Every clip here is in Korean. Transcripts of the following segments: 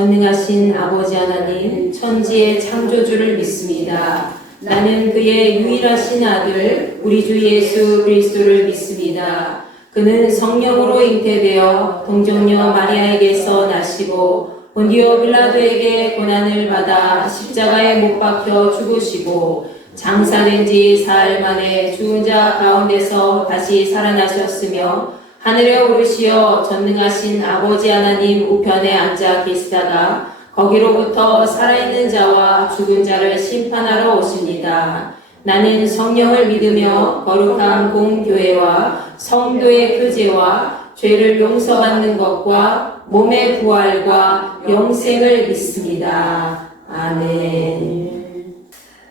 전능하신 아버지 하나님, 천지의 창조주를 믿습니다. 나는 그의 유일하신 아들, 우리 주 예수 그리스도를 믿습니다. 그는 성령으로 잉태되어 동정녀 마리아에게서 나시고 본디오 빌라도에게 고난을 받아 십자가에 못 박혀 죽으시고 장사된 지 사흘 만에 죽은 자 가운데서 다시 살아나셨으며 하늘에 오르시어 전능하신 아버지 하나님 우편에 앉아 계시다가 거기로부터 살아있는 자와 죽은 자를 심판하러 오십니다. 나는 성령을 믿으며 거룩한 공교회와 성도의 교제와 죄를 용서받는 것과 몸의 부활과 영생을 믿습니다. 아멘.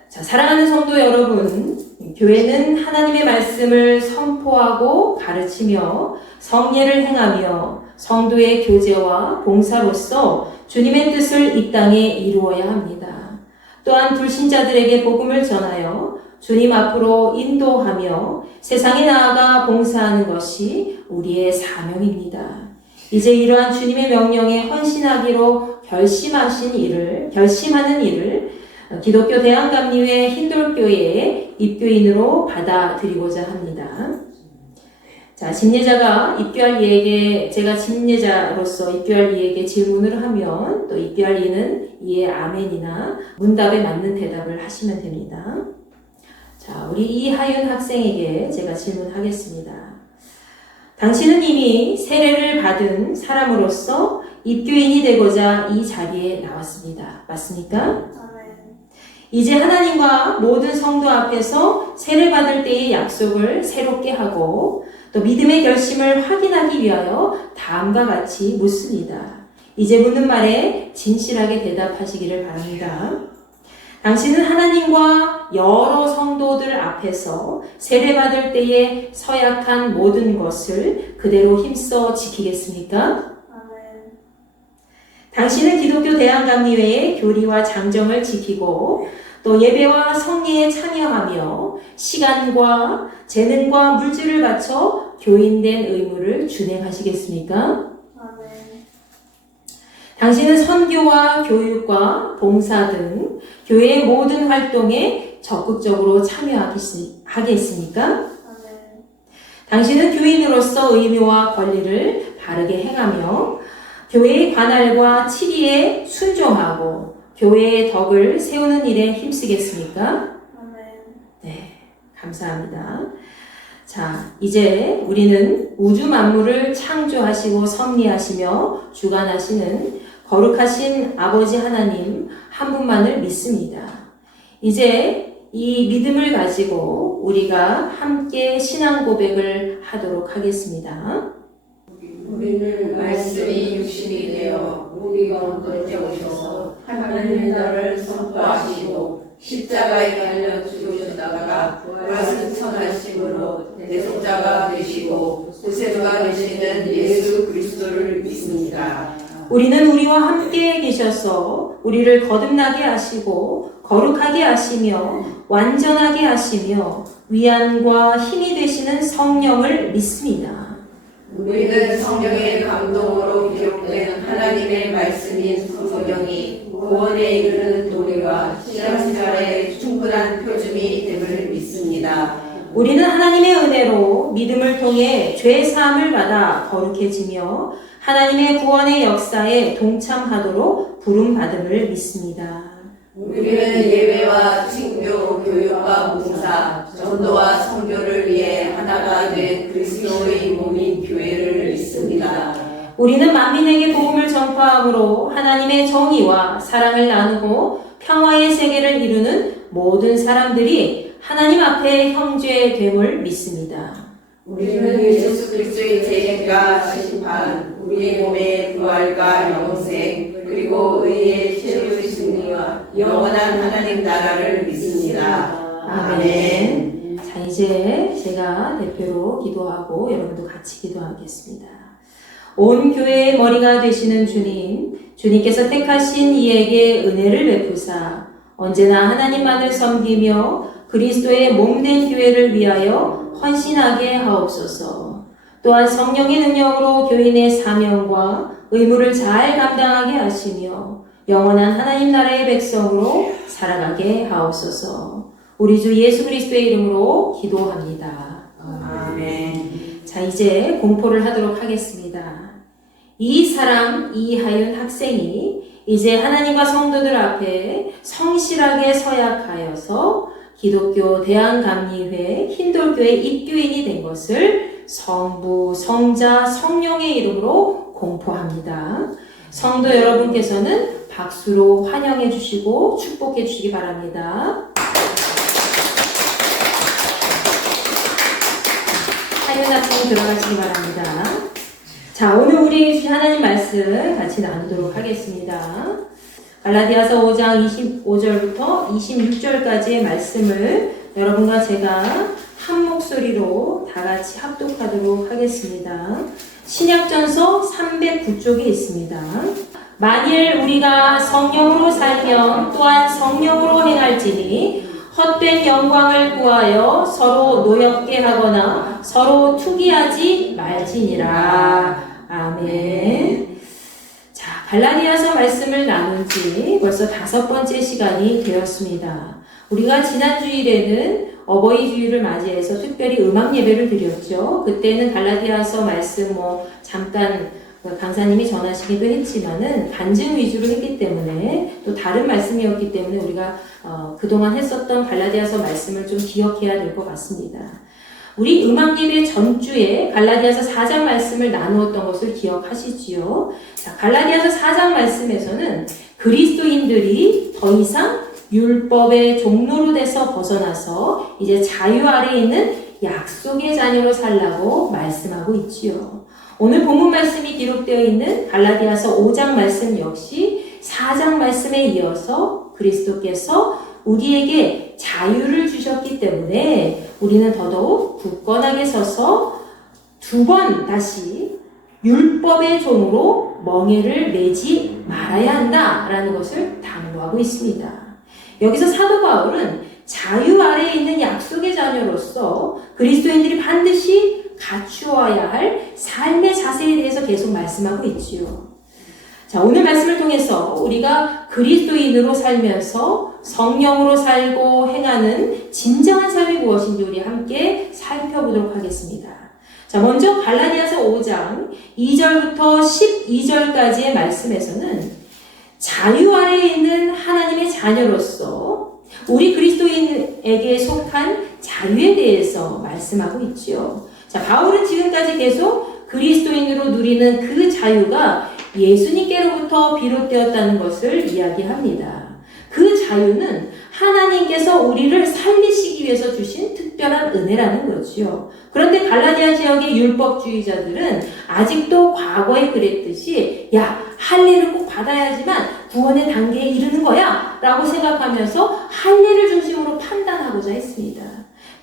자, 사랑하는 성도 여러분, 교회는 하나님의 말씀을 선포하고 가르치며 성례를 행하며 성도의 교제와 봉사로서 주님의 뜻을 이 땅에 이루어야 합니다. 또한 불신자들에게 복음을 전하여 주님 앞으로 인도하며 세상에 나아가 봉사하는 것이 우리의 사명입니다. 이제 이러한 주님의 명령에 헌신하기로 결심하는 일을 기독교 대한감리회 흰돌교회의 입교인으로 받아들이고자 합니다. 자, 집례자가 입교할 이에게, 제가 집례자로서 입교할 이에게 질문을 하면 또 입교할 이는 이에 아멘이나 문답에 맞는 대답을 하시면 됩니다. 자, 우리 이하윤 학생에게 제가 질문하겠습니다. 당신은 이미 세례를 받은 사람으로서 입교인이 되고자 이 자리에 나왔습니다. 맞습니까? 이제 하나님과 모든 성도 앞에서 세례받을 때의 약속을 새롭게 하고 또 믿음의 결심을 확인하기 위하여 다음과 같이 묻습니다. 이제 묻는 말에 진실하게 대답하시기를 바랍니다. 당신은 하나님과 여러 성도들 앞에서 세례받을 때에 서약한 모든 것을 그대로 힘써 지키겠습니까? 당신은 기독교 대한감리회의 교리와 장정을 지키고 또 예배와 성례에 참여하며 시간과 재능과 물질을 바쳐 교인된 의무를 준행하시겠습니까? 당신은 선교와 교육과 봉사 등 교회의 모든 활동에 적극적으로 참여하겠습니까? 당신은 교인으로서 의무와 권리를 바르게 행하며 교회의 관할과 치리에 순종하고 교회의 덕을 세우는 일에 힘쓰겠습니까? 네, 감사합니다. 자, 이제 우리는 우주 만물을 창조하시고 섭리하시며 주관하시는 거룩하신 아버지 하나님 한 분만을 믿습니다. 이제 이 믿음을 가지고 우리가 함께 신앙 고백을 하도록 하겠습니다. 우리는 말씀이 육신이 되어 우리 가운데 오셔서 하나님의 나라를 선포하시고 십자가에 달려 죽으셨다가 부활승천하심으로 대속자가 되시고 구세주가 되시는 예수 그리스도를 믿습니다. 우리는 우리와 함께 계셔서 우리를 거듭나게 하시고 거룩하게 하시며 완전하게 하시며 위안과 힘이 되시는 성령을 믿습니다. 우리는 성령의 감동으로 기록된 하나님의 말씀인 성경이 구원에 이르는 도리와 신앙생활의 충분한 표준이 됨을 믿습니다. 우리는 하나님의 은혜로 믿음을 통해 죄 사함을 받아 거룩해지며 하나님의 구원의 역사에 동참하도록 부름받음을 믿습니다. 우리는 예배와 친교, 교육과 봉사, 전도와 선교를 위해 하나가 된 그리스도의 몸인 교회를 믿습니다. 우리는 만민에게 복음을 전파함으로 하나님의 정의와 사랑을 나누고 평화의 세계를 이루는 모든 사람들이 하나님 앞에 형제됨을 믿습니다. 우리는 예수 그리스도의 재림과 심판, 우리의 몸의 부활과 영생, 그리고 의의 최후의 승리와 영원한 하나님 나라를 믿습니다. 아멘. 자, 이제 제가 대표로 기도하고 여러분도 같이 기도하겠습니다. 온 교회의 머리가 되시는 주님, 주님께서 택하신 이에게 은혜를 베푸사 언제나 하나님만을 섬기며 그리스도의 몸된 교회를 위하여 헌신하게 하옵소서. 또한 성령의 능력으로 교인의 사명과 의무를 잘 감당하게 하시며 영원한 하나님 나라의 백성으로 살아가게 하옵소서. 우리 주 예수 그리스도의 이름으로 기도합니다. 아멘. 자, 이제 공포를 하도록 하겠습니다. 이 사람 이하윤 학생이 이제 하나님과 성도들 앞에 성실하게 서약하여서 기독교 대한감리회 흰돌교회 입교인이 된 것을 성부, 성자, 성령의 이름으로 공포합니다. 성도 여러분께서는 박수로 환영해 주시고 축복해 주시기 바랍니다. 하윤 학생 들어가시기 바랍니다. 자, 오늘 우리 하나님 말씀 같이 나누도록 하겠습니다. 갈라디아서 5장 25절부터 26절까지의 말씀을 여러분과 제가 한 목소리로 다 같이 합독하도록 하겠습니다. 신약전서 309쪽에 있습니다. 만일 우리가 성령으로 살면 또한 성령으로 행할지니 헛된 영광을 구하여 서로 노엽게 하거나 서로 투기하지 말지니라. 아멘. 자, 갈라디아서 말씀을 나눈 지 벌써 5번째 시간이 되었습니다. 우리가 지난 주일에는 어버이 주일을 맞이해서 특별히 음악 예배를 드렸죠. 그때는 갈라디아서 말씀 잠깐 강사님이 전하시기도 했지만은 간증 위주로 했기 때문에 또 다른 말씀이었기 때문에 우리가 그동안 했었던 갈라디아서 말씀을 좀 기억해야 될 것 같습니다. 우리 음악 예배 전주에 갈라디아서 4장 말씀을 나누었던 것을 기억하시지요. 자, 갈라디아서 4장 말씀에서는 그리스도인들이 더 이상 율법의 종로로 돼서 벗어나서 이제 자유 아래에 있는 약속의 자녀로 살라고 말씀하고 있지요. 오늘 본문 말씀이 기록되어 있는 갈라디아서 5장 말씀 역시 4장 말씀에 이어서 그리스도께서 우리에게 자유를 주셨기 때문에 우리는 더더욱 굳건하게 서서 2번 다시 율법의 종으로 멍에를 매지 말아야 한다라는 것을 당부하고 있습니다. 여기서 사도 바울은 자유 아래에 있는 약속의 자녀로서 그리스도인들이 반드시 갖추어야 할 삶의 자세에 대해서 계속 말씀하고 있지요. 자, 오늘 말씀을 통해서 우리가 그리스도인으로 살면서 성령으로 살고 행하는 진정한 삶이 무엇인지 우리 함께 살펴보도록 하겠습니다. 자, 먼저 갈라디아서 5장 2절부터 12절까지의 말씀에서는 자유 아래에 있는 하나님의 자녀로서 우리 그리스도인에게 속한 자유에 대해서 말씀하고 있지요. 자, 바울은 지금까지 계속 그리스도인으로 누리는 그 자유가 예수님께로부터 비롯되었다는 것을 이야기합니다. 그 자유는 하나님께서 우리를 살리시기 위해서 주신 특별한 은혜라는 거지요. 그런데 갈라디아 지역의 율법주의자들은 아직도 과거에 그랬듯이 할례를 꼭 받아야지만 구원의 단계에 이르는 거야 라고 생각하면서 할례를 중심으로 판단하고자 했습니다.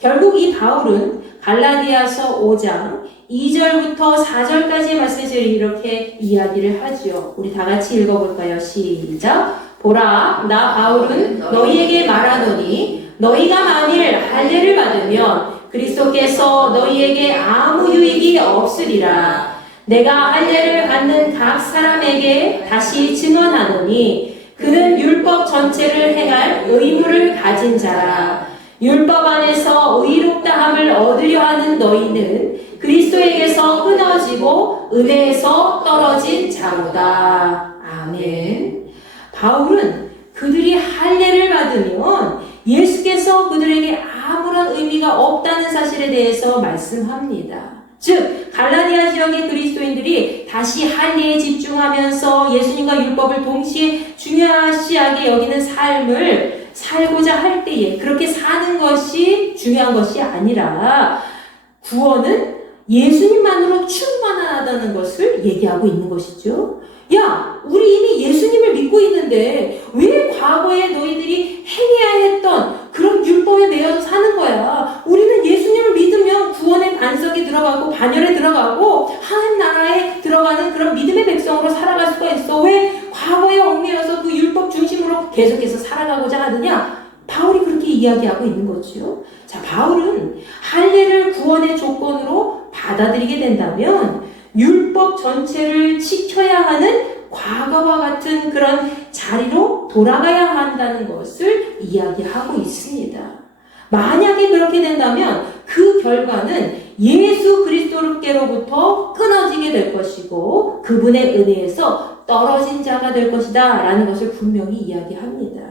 결국 이 바울은 갈라디아서 5장 2절부터 4절까지의 말씀에서 이렇게 이야기를 하지요. 우리 다 같이 읽어볼까요? 시작! 보라, 나 바울은 너희에게 말하노니 너희가 만일 할례를 받으면 그리스도께서 너희에게 아무 유익이 없으리라. 내가 할례를 받는 각 사람에게 다시 증언하노니 그는 율법 전체를 행할 의무를 가진 자라. 율법 안에서 의롭다함을 얻으려 하는 너희는 그리스도에게서 끊어지고 은혜에서 떨어진 자로다. 아멘. 바울은 그들이 할례를 받으면 예수께서 그들에게 아무런 의미가 없다는 사실에 대해서 말씀합니다. 즉 갈라디아 지역의 그리스도인들이 다시 할례에 집중하면서 예수님과 율법을 동시에 중요시하게 여기는 삶을 살고자 할 때에 그렇게 사는 것이 중요한 것이 아니라 구원은 예수님만으로 충만하다는 것을 얘기하고 있는 것이죠. 우리 이미 예수님을 믿고 있는데 왜 과거에 너희들이 행해야 했던 그런 율법에 매여서 사는 거야. 우리는 예수님을 믿으면 구원의 반석에 들어가고 반열에 들어가고 하나님 나라에 들어가는 그런 믿음의 백성으로 살아갈 수가 있어. 왜 과거에 얽매여서 그 율법 중심으로 계속해서 살아가고자 하느냐? 바울이 그렇게 이야기하고 있는 거지요. 자, 바울은 할례를 구원의 조건으로 받아들이게 된다면 율법 전체를 지켜야 하는 과거와 같은 그런 자리로 돌아가야 한다는 것을 이야기하고 있습니다. 만약에 그렇게 된다면 그 결과는 예수 그리스도께로부터 끊어지게 될 것이고 그분의 은혜에서 떨어진 자가 될 것이다 라는 것을 분명히 이야기합니다.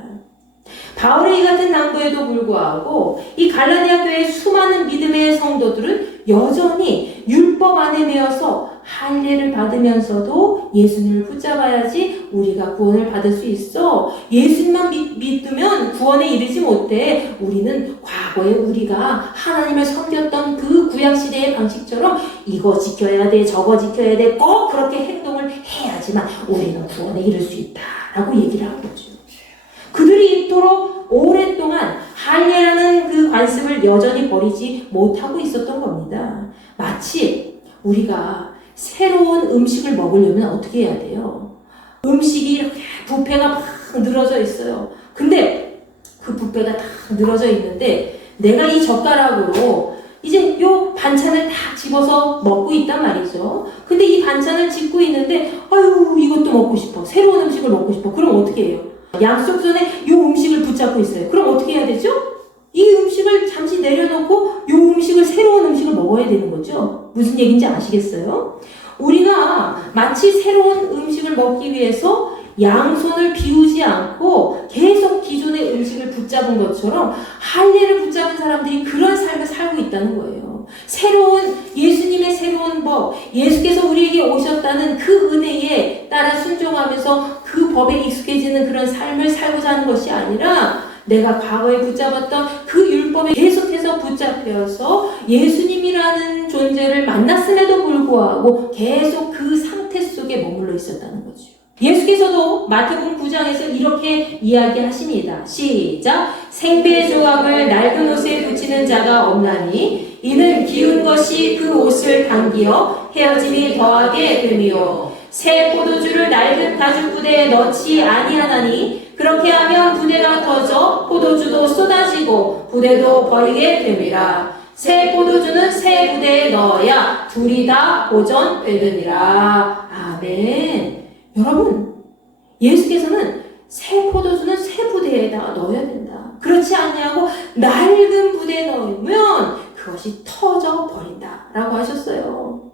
바울의 이 같은 당부에도 불구하고 이 갈라디아 교회의 수많은 믿음의 성도들은 여전히 율법 안에 매여서 할례를 받으면서도 예수님을 붙잡아야지 우리가 구원을 받을 수 있어. 예수님만 믿으면 구원에 이르지 못해. 우리는 과거에 우리가 하나님을 섬겼던 그 구약시대의 방식처럼 이거 지켜야 돼, 저거 지켜야 돼, 꼭 그렇게 행동을 해야지만 우리는 구원에 이를 수 있다 라고 얘기를 한 거죠. 그들이 이토록 오랫동안 할례라는 그 관습을 여전히 버리지 못하고 있었던 겁니다. 마치 우리가 새로운 음식을 먹으려면 어떻게 해야 돼요? 음식이 이렇게 뷔페가 막 늘어져 있어요. 근데 그 뷔페가 다 늘어져 있는데 내가 이 젓가락으로 이제 요 반찬을 딱 집어서 먹고 있단 말이죠. 근데 이 반찬을 집고 있는데 아유 이것도 먹고 싶어. 새로운 음식을 먹고 싶어. 그럼 어떻게 해요? 양쪽손에 요 음식을 붙잡고 있어요. 그럼 어떻게 해야 되죠? 이 음식을 잠시 내려놓고 요 음식을 새로운 음식을 먹어야 되는 거죠. 무슨 얘기인지 아시겠어요? 우리가 마치 새로운 음식을 먹기 위해서 양손을 비우지 않고 계속 기존의 음식을 붙잡은 것처럼 할례를 붙잡은 사람들이 그런 삶을 살고 있다는 거예요. 새로운 예수님의 새로운 법, 예수께서 우리에게 오셨다는 그 은혜에 따라 순종하면서 그 법에 익숙해지는 그런 삶을 살고자 하는 것이 아니라 내가 과거에 붙잡았던 그 율법에 계속해서 붙잡혀서 예수님이라는 존재를 만났음에도 불구하고 계속 그 상태 속에 머물러 있었다는 거죠. 예수께서도 마태복음 9장에서 이렇게 이야기하십니다. 시작! 생배의 조각을 낡은 옷에 붙이는 자가 없나니 이는 기운 것이 그 옷을 당기어 헤어짐이 더하게 됨이요 새 포도주를 낡은 가죽 부대에 넣지 아니하나니 그렇게 하면 부대가 터져 포도주도 쏟아지고 부대도 버리게 됨이라. 새 포도주는 새 부대에 넣어야 둘이 다 보존되느니라. 아멘. 여러분, 예수께서는 새 포도주는 새 부대에다가 넣어야 된다. 그렇지 않냐고 낡은 부대에 넣으면 그것이 터져 버린다 라고 하셨어요.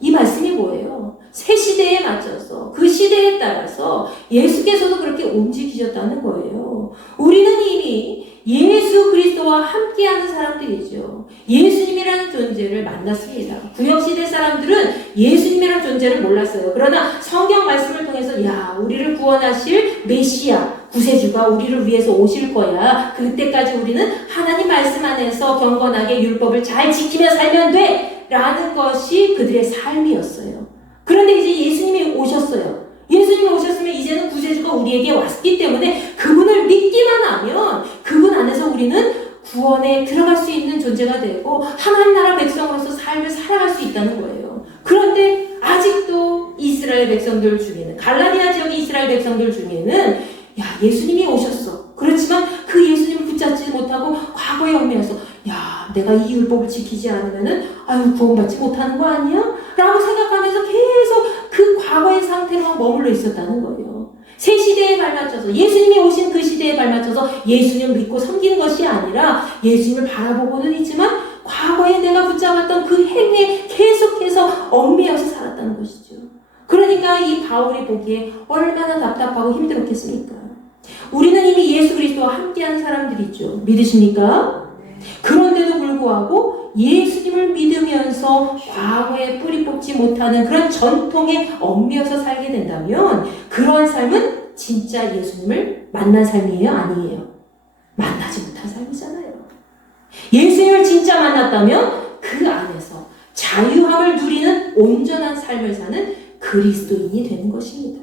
이 말씀이 뭐예요? 새 시대에 맞춰서 그 시대에 따라서 예수께서도 그렇게 움직이셨다는 거예요. 우리는 이미 예수 그리스도와 함께하는 사람들이죠. 예수님이라는 존재를 만났습니다. 구약시대 사람들은 예수님이라는 존재를 몰랐어요. 그러나 성경 말씀을 통해서 야 우리를 구원하실 메시아 구세주가 우리를 위해서 오실 거야. 그때까지 우리는 하나님 말씀 안에서 경건하게 율법을 잘 지키며 살면 돼 라는 것이 그들의 삶이었어요. 그런데 이제 예수님이 오셨어요. 예수님이 오셨으면 이제는 구세주가 우리에게 왔기 때문에 그분을 믿기만 하면 그분 안에서 우리는 구원에 들어갈 수 있는 존재가 되고 하나님 나라 백성으로서 삶을 살아갈 수 있다는 거예요. 그런데 아직도 이스라엘 백성들 중에는 갈라디아 지역의 이스라엘 백성들 중에는 야 예수님이 오셨어. 그렇지만 그 예수님을 붙잡지 못하고 과거에 얽매여서 야 내가 이 율법을 지키지 않으면은 아유 구원받지 못하는 거 아니야? 라고 생각하면서 계속 그 과거의 상태로 머물러 있었다는 거예요. 새 시대에 발맞춰서 예수님이 오신 그 시대에 발맞춰서 예수님을 믿고 섬기는 것이 아니라 예수님을 바라보고는 있지만 과거에 내가 붙잡았던 그 행위에 계속해서 얽매여서 살았다는 것이죠. 그러니까 이 바울이 보기에 얼마나 답답하고 힘들었겠습니까? 우리는 이미 예수 그리스도와 함께한 사람들이죠. 믿으십니까? 그런데도 불구하고 예수님을 믿으면서 과거에 뿌리 뽑지 못하는 그런 전통에 얽매여서 살게 된다면 그러한 삶은 진짜 예수님을 만난 삶이에요? 아니에요? 만나지 못한 삶이잖아요. 예수님을 진짜 만났다면 그 안에서 자유함을 누리는 온전한 삶을 사는 그리스도인이 되는 것입니다.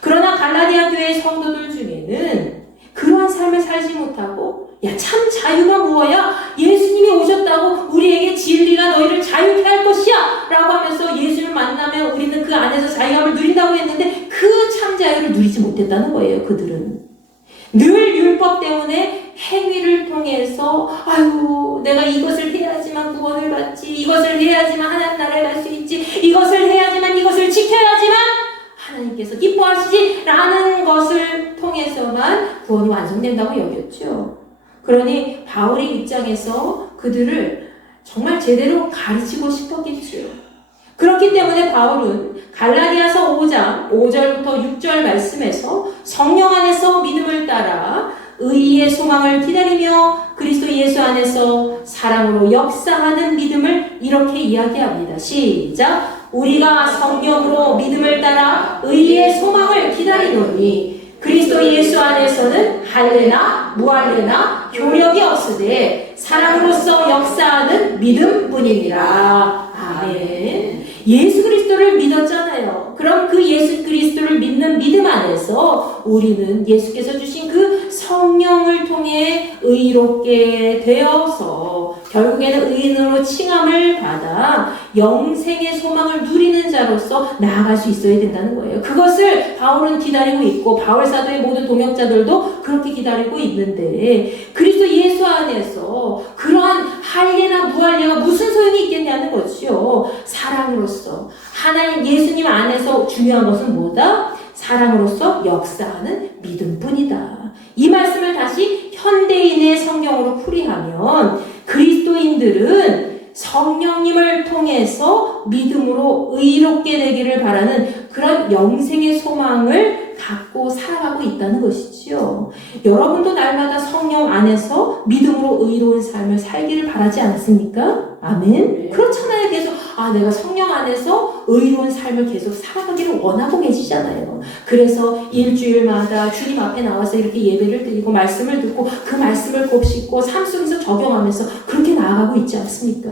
그러나 갈라디아 교회의 성도들 중에는 그러한 삶을 살지 못하고 야 참 자유가 무엇이야? 예수님이 오셨다고 우리에게 진리가 너희를 자유케 할 것이야 라고 하면서 예수님을 만나면 우리는 그 안에서 자유함을 누린다고 했는데 그 참 자유를 누리지 못했다는 거예요. 그들은 늘 율법 때문에 행위를 통해서 아유 내가 이것을 해야지만 구원을 받지 이것을 해야지만 하나님 나라에 갈 수 있지 된다고 여겼죠. 그러니 바울의 입장에서 그들을 정말 제대로 가르치고 싶었겠지요. 그렇기 때문에 바울은 갈라디아서 5장 5절부터 6절 말씀에서 성령 안에서 믿음을 따라 의의 소망을 기다리며 그리스도 예수 안에서 사랑으로 역사하는 믿음을 이렇게 이야기합니다. 시작! 우리가 성령으로 믿음을 따라 의의 소망을 기다리노니 그리스도 예수 안에서는 할례나 무할례나 효력이 없으되 사랑으로서 역사하는 믿음뿐이니라. 아멘. 예수 그리스도를 믿었잖아요. 그럼 그 예수 그리스도를 믿는 믿음 안에서 우리는 예수께서 주신 그 성령을 통해 의롭게 되어서 결국에는 의인으로 칭함을 받아 영생의 소망을 누리는 자로서 나아갈 수 있어야 된다는 거예요. 그것을 바울은 기다리고 있고 바울 사도의 모든 동역자들도 그렇게 기다리고 있는데 그리스도 예수 안에서 그러한 할례나 무할례가 무슨 소용이 있겠냐는 거죠. 사랑으로서 하나님 예수님 안에서 중요한 것은 뭐다? 사랑으로서 역사하는 믿음뿐이다. 이 말씀을 다시 현대인의 성경으로 풀이하면 그리스도인들은 성령님을 통해서 믿음으로 의롭게 되기를 바라는 그런 영생의 소망을 갖고 살아가고 있다는 것이지요. 여러분도 날마다 성령 안에서 믿음으로 의로운 삶을 살기를 바라지 않습니까? 아멘. 그렇잖아요. 계속 내가 성령 안에서 의로운 삶을 계속 살아가기를 원하고 계시잖아요. 그래서 일주일마다 주님 앞에 나와서 이렇게 예배를 드리고 말씀을 듣고 그 말씀을 곱씹고 삶 속에서 적용하면서 그렇게 나아가고 있지 않습니까?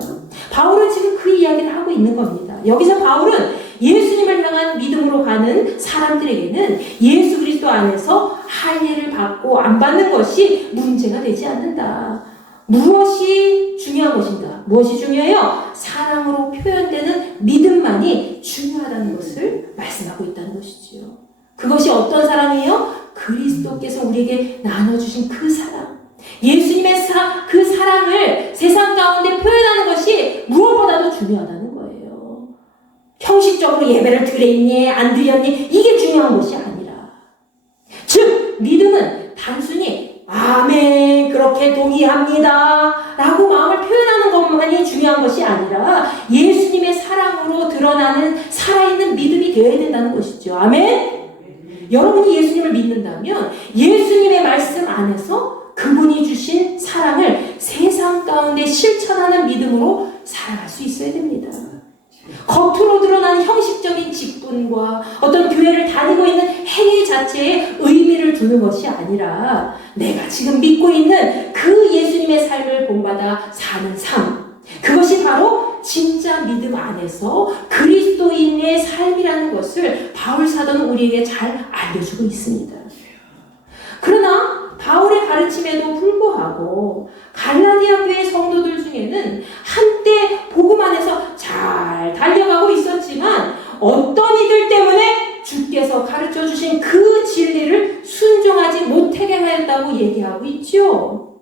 바울은 지금 그 이야기를 하고 있는 겁니다. 여기서 바울은 예수님을 향한 믿음으로 가는 사람들에게는 예수 그리스도 안에서 할례를 받고 안 받는 것이 문제가 되지 않는다. 무엇이 중요한 것인가? 무엇이 중요해요? 사랑으로 표현되는 믿음만이 중요하다는 것을 말씀하고 있다는 것이지요. 그것이 어떤 사랑이에요? 그리스도께서 우리에게 나눠주신 그 사랑. 예수님의 그 사랑을 세상 가운데 표현하는 것이 무엇보다도 중요하다는 거예요. 형식적으로 예배를 드렸니 안 드렸니 이게 중요한 것이 아니라 즉 믿음은 단순히 아멘 그렇게 동의합니다 라고 마음을 표현하는 것만이 중요한 것이 아니라 예수님의 사랑으로 드러나는 살아있는 믿음이 되어야 된다는 것이죠. 아멘. 여러분이 예수님을 믿는다면 예수님의 말씀 안에서 그분이 주신 사랑을 세상 가운데 실천하는 믿음으로 살아갈 수 있어야 됩니다. 겉으로 드러나는 형식적인 직분과 어떤 교회를 다니고 있는 행위 자체에 의미를 두는 것이 아니라 내가 지금 믿고 있는 그 예수님의 삶을 본받아 사는 삶, 그것이 바로 진짜 믿음 안에서 그리스도인의 삶이라는 것을 바울 사도는 우리에게 잘 알려주고 있습니다. 그러나 바울의 가르침에도 불구하고 갈라디아 교회 성도들 중에는 한때 복음 안에서 잘 달려가고 있었지만 어떤 이들 때문에 주께서 가르쳐 주신 그 진리를 순종하지 못하게 하였다고 얘기하고 있죠.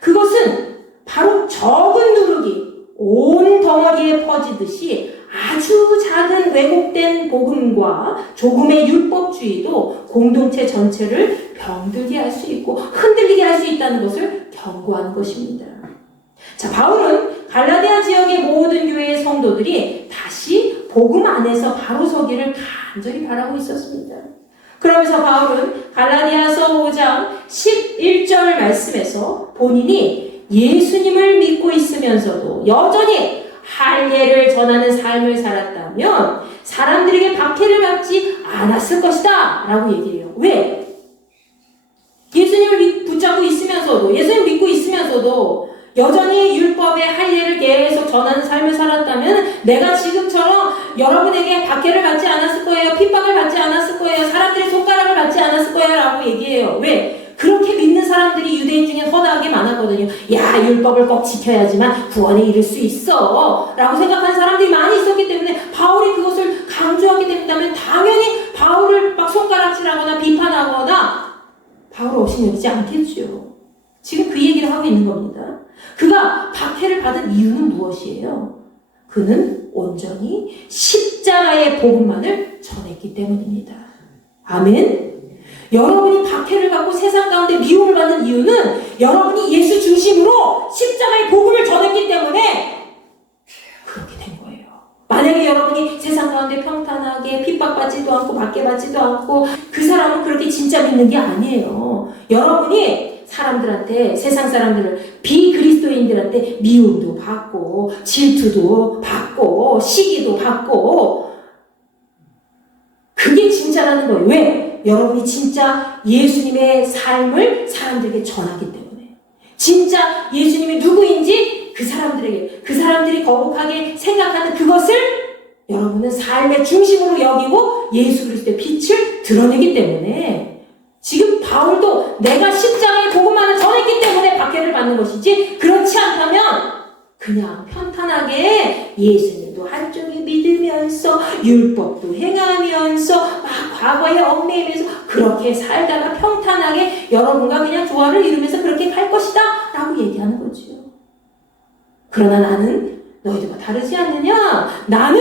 그것은 바로 적은 누룩이 온 덩어리에 퍼지듯이 아주 작은 왜곡된 복음과 조금의 율법주의도 공동체 전체를 병들게 할 수 있고 흔들리게 할 수 있다는 것을 경고하는 것입니다. 자, 바울은 갈라디아 지역의 모든 교회의 성도들이 다시 복음 안에서 바로 서기를 간절히 바라고 있었습니다. 그러면서 바울은 갈라디아서 5장 11절 말씀에서 본인이 예수님을 믿고 있으면서도 여전히 할례를 전하는 삶을 살았다면 사람들에게 박해를 받지 않았을 것이다 라고 얘기해요. 왜? 예수님을 붙잡고 있으면서도 예수님 믿고 있으면서도 여전히 율법의 할례를 계속 전하는 삶을 살았다면 내가 지금처럼 여러분에게 박해를 받지 않았을 거예요. 핍박을 받지 않았을 거예요. 사람들의 손가락을 받지 않았을 거예요 라고 얘기해요. 왜? 그렇게 믿는 사람들이 유대인 중에 허다하게 많았거든요. 야, 율법을 꼭 지켜야지만 구원에 이를 수 있어 라고 생각하는 사람들이 많이 있었기 때문에 바울이 그것을 강조하게 된다면 당연히 바울을 막 손가락질하거나 비판하거나 바울 없이 여기지 않겠죠. 지금 그 얘기를 하고 있는 겁니다. 그가 박해를 받은 이유는 무엇이에요? 그는 온전히 십자가의 복음만을 전했기 때문입니다. 아멘. 여러분이 박해를 받고 세상 가운데 미움을 받는 이유는 여러분이 예수 중심으로 십자가의 복음을 전했기 때문에 그렇게 된 거예요. 만약에 여러분이 세상 가운데 평탄하게 핍박받지도 않고 박해받지도 않고 그 사람은 그렇게 진짜 믿는 게 아니에요. 여러분이 사람들한테, 세상 사람들을, 비그리스도인들한테 미움도 받고 질투도 받고 시기도 받고, 그게 진짜라는 거예요. 왜? 여러분이 진짜 예수님의 삶을 사람들에게 전하기 때문에. 진짜 예수님이 누구인지 그 사람들에게, 그 사람들이 거룩하게 생각하는 그것을 여러분은 삶의 중심으로 여기고 예수 그리스도의 빛을 드러내기 때문에, 지금 바울도 내가 십자가의 복음만을 전했기 때문에 박해를 받는 것이지, 그렇지 않다면 그냥 편탄하게 예수님도 한쪽에 믿으면서 율법도 행하면서 막 과거에 얽매이면서 그렇게 살다가 평탄하게 여러분과 그냥 조화를 이루면서 그렇게 갈 것이다 라고 얘기하는 거죠. 그러나 나는 너희들과 다르지 않느냐? 나는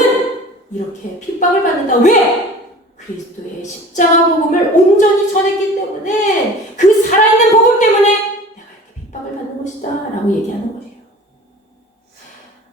이렇게 핍박을 받는다. 왜? 그리스도의 십자가 복음을 온전히 전했기 때문에, 그 살아있는 복음 때문에 내가 이렇게 핍박을 받는 것이다 라고 얘기하는 거예요.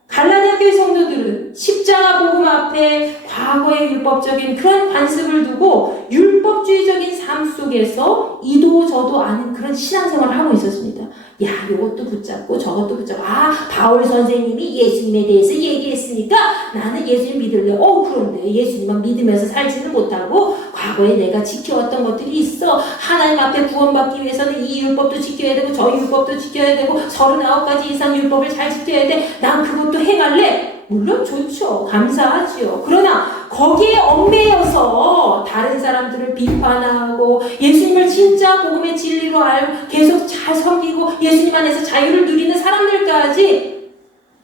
갈라디아 교회 성도들은 십자가 복음 앞에 과거의 율법적인 그런 관습을 두고 율법주의적인 삶 속에서 이도 저도 아닌 그런 신앙생활을 하고 있었습니다. 야, 요것도 붙잡고 저것도 붙잡고, 아, 바울 선생님이 예수님에 대해서 얘기했으니까 나는 예수님 믿을래. 그런데 예수님만 믿으면서 살지는 못하고 과거에 내가 지켜왔던 것들이 있어. 하나님 앞에 구원받기 위해서는 이 율법도 지켜야 되고 저 율법도 지켜야 되고 39가지 이상 율법을 잘 지켜야 돼. 난 그것도 해갈래. 물론 좋죠. 감사하지요. 그러나 거기에 얽매여서 다른 사람들을 비판하고 예수님을 진짜 복음의 진리로 알고 계속 잘 섬기고 예수님 안에서 자유를 누리는 사람들까지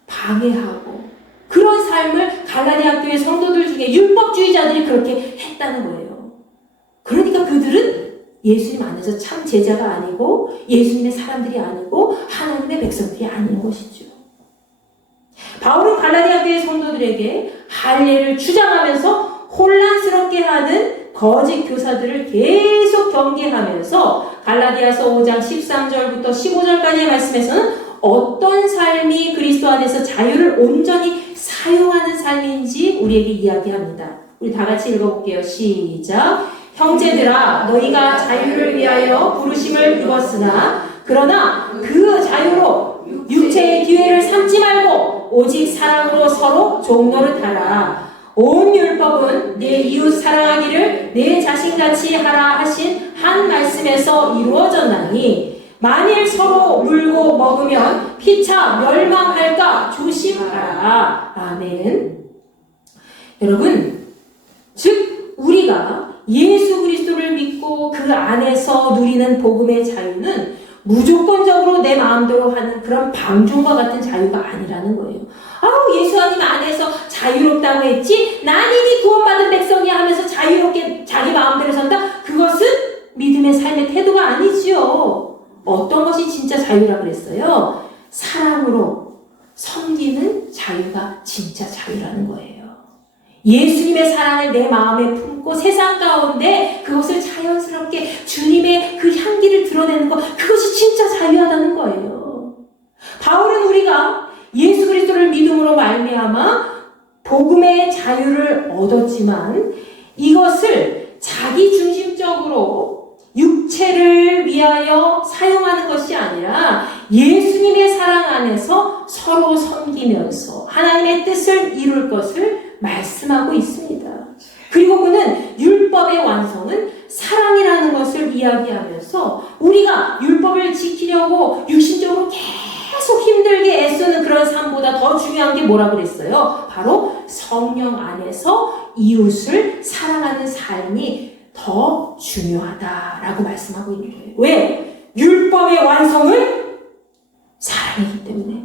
방해하고, 그런 삶을 갈라디아 교회 성도들 중에 율법주의자들이 그렇게 했다는 거예요. 그러니까 그들은 예수님 안에서 참 제자가 아니고 예수님의 사람들이 아니고 하나님의 백성들이 아닌 것이죠. 바울은 갈라디아 교회 성도들에게 할례를 주장하면서 혼란스럽게 하는 거짓 교사들을 계속 경계하면서 갈라디아서 5장 13절부터 15절까지의 말씀에서는 어떤 삶이 그리스도 안에서 자유를 온전히 사용하는 삶인지 우리에게 이야기합니다. 우리 다 같이 읽어볼게요. 시작. 형제들아, 너희가 자유를 위하여 부르심을 입었으나 그러나 그 자유로 육체의 기회를 삼지 말고 오직 사랑으로 서로 종노릇하라. 온 율법은 내 이웃 사랑하기를 내 자신같이 하라 하신 한 말씀에서 이루어졌나니 만일 서로 물고 먹으면 피차 멸망할까 조심하라. 아멘. 여러분, 즉 우리가 예수 그리스도를 믿고 그 안에서 누리는 복음의 자유는 무조건적으로 내 마음대로 하는 그런 방종과 같은 자유가 아니라는 거예요. 예수 안에서 자유롭다고 했지, 난 이미 구원받은 백성이야 하면서 자유롭게 자기 마음대로 산다? 그것은 믿음의 삶의 태도가 아니지요. 어떤 것이 진짜 자유라 그랬어요? 사랑으로 섬기는 자유가 진짜 자유라는 거예요. 예수님의 사랑을 내 마음에 품고 세상 가운데 그것을 자연스럽게 주님의 그 향기를 드러내는 것, 그것이 진짜 자유하다는 거예요. 바울은 우리가 예수 그리스도를 믿음으로 말미암아 복음의 자유를 얻었지만 이것을 자기 중심적으로 육체를 위하여 사용하는 것이 아니라 예수님의 사랑 안에서 서로 섬기면서 하나님의 뜻을 이룰 것을 말씀하고 있습니다. 그리고 그는 율법의 완성은 사랑이라는 것을 이야기하면서 우리가 율법을 지키려고 육신적으로 계속 힘들게 애쓰는 그런 삶보다 더 중요한 게 뭐라고 그랬어요? 바로 성령 안에서 이웃을 사랑하는 삶이 더 중요하다라고 말씀하고 있는 거예요. 왜? 율법의 완성은 사랑이기 때문에.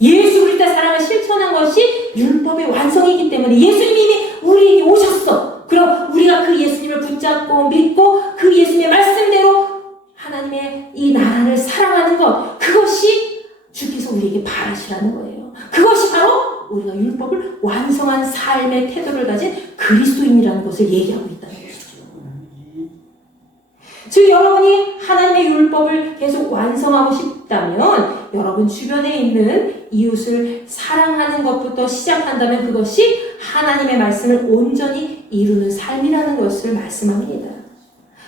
예수 그리스도의 사랑을 실천한 것이 율법의 완성이기 때문에 예수님이 우리에게 오셨어. 그럼 우리가 그 예수님을 붙잡고 믿고 그 예수님의 말씀대로 하나님의 이 나라를 사랑하는 것, 그것이 주께서 우리에게 바라시라는 거예요. 그것이 바로 우리가 율법을 완성한 삶의 태도를 가진 그리스도인이라는 것을 얘기하고 있다는 것이죠. 즉 여러분이 하나님의 율법을 계속 완성하고 싶다면 여러분 주변에 있는 이웃을 사랑하는 것부터 시작한다면 그것이 하나님의 말씀을 온전히 이루는 삶이라는 것을 말씀합니다.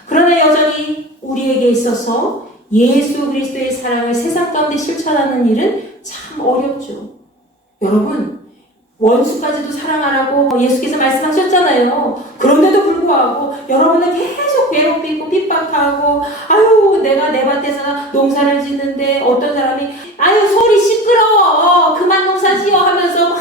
그러나 여전히 우리에게 있어서 예수 그리스도의 사랑을 세상 가운데 실천하는 일은 참 어렵죠. 여러분, 원수까지도 사랑하라고 예수께서 말씀하셨잖아요. 그런데도 불구하고 여러분은 계속 괴롭히고 핍박하고, 아유 내가 내 밭에서 농사를 짓는데 어떤 사람이 아유 소리 시끄러워 그만 농사 지어 하면서 막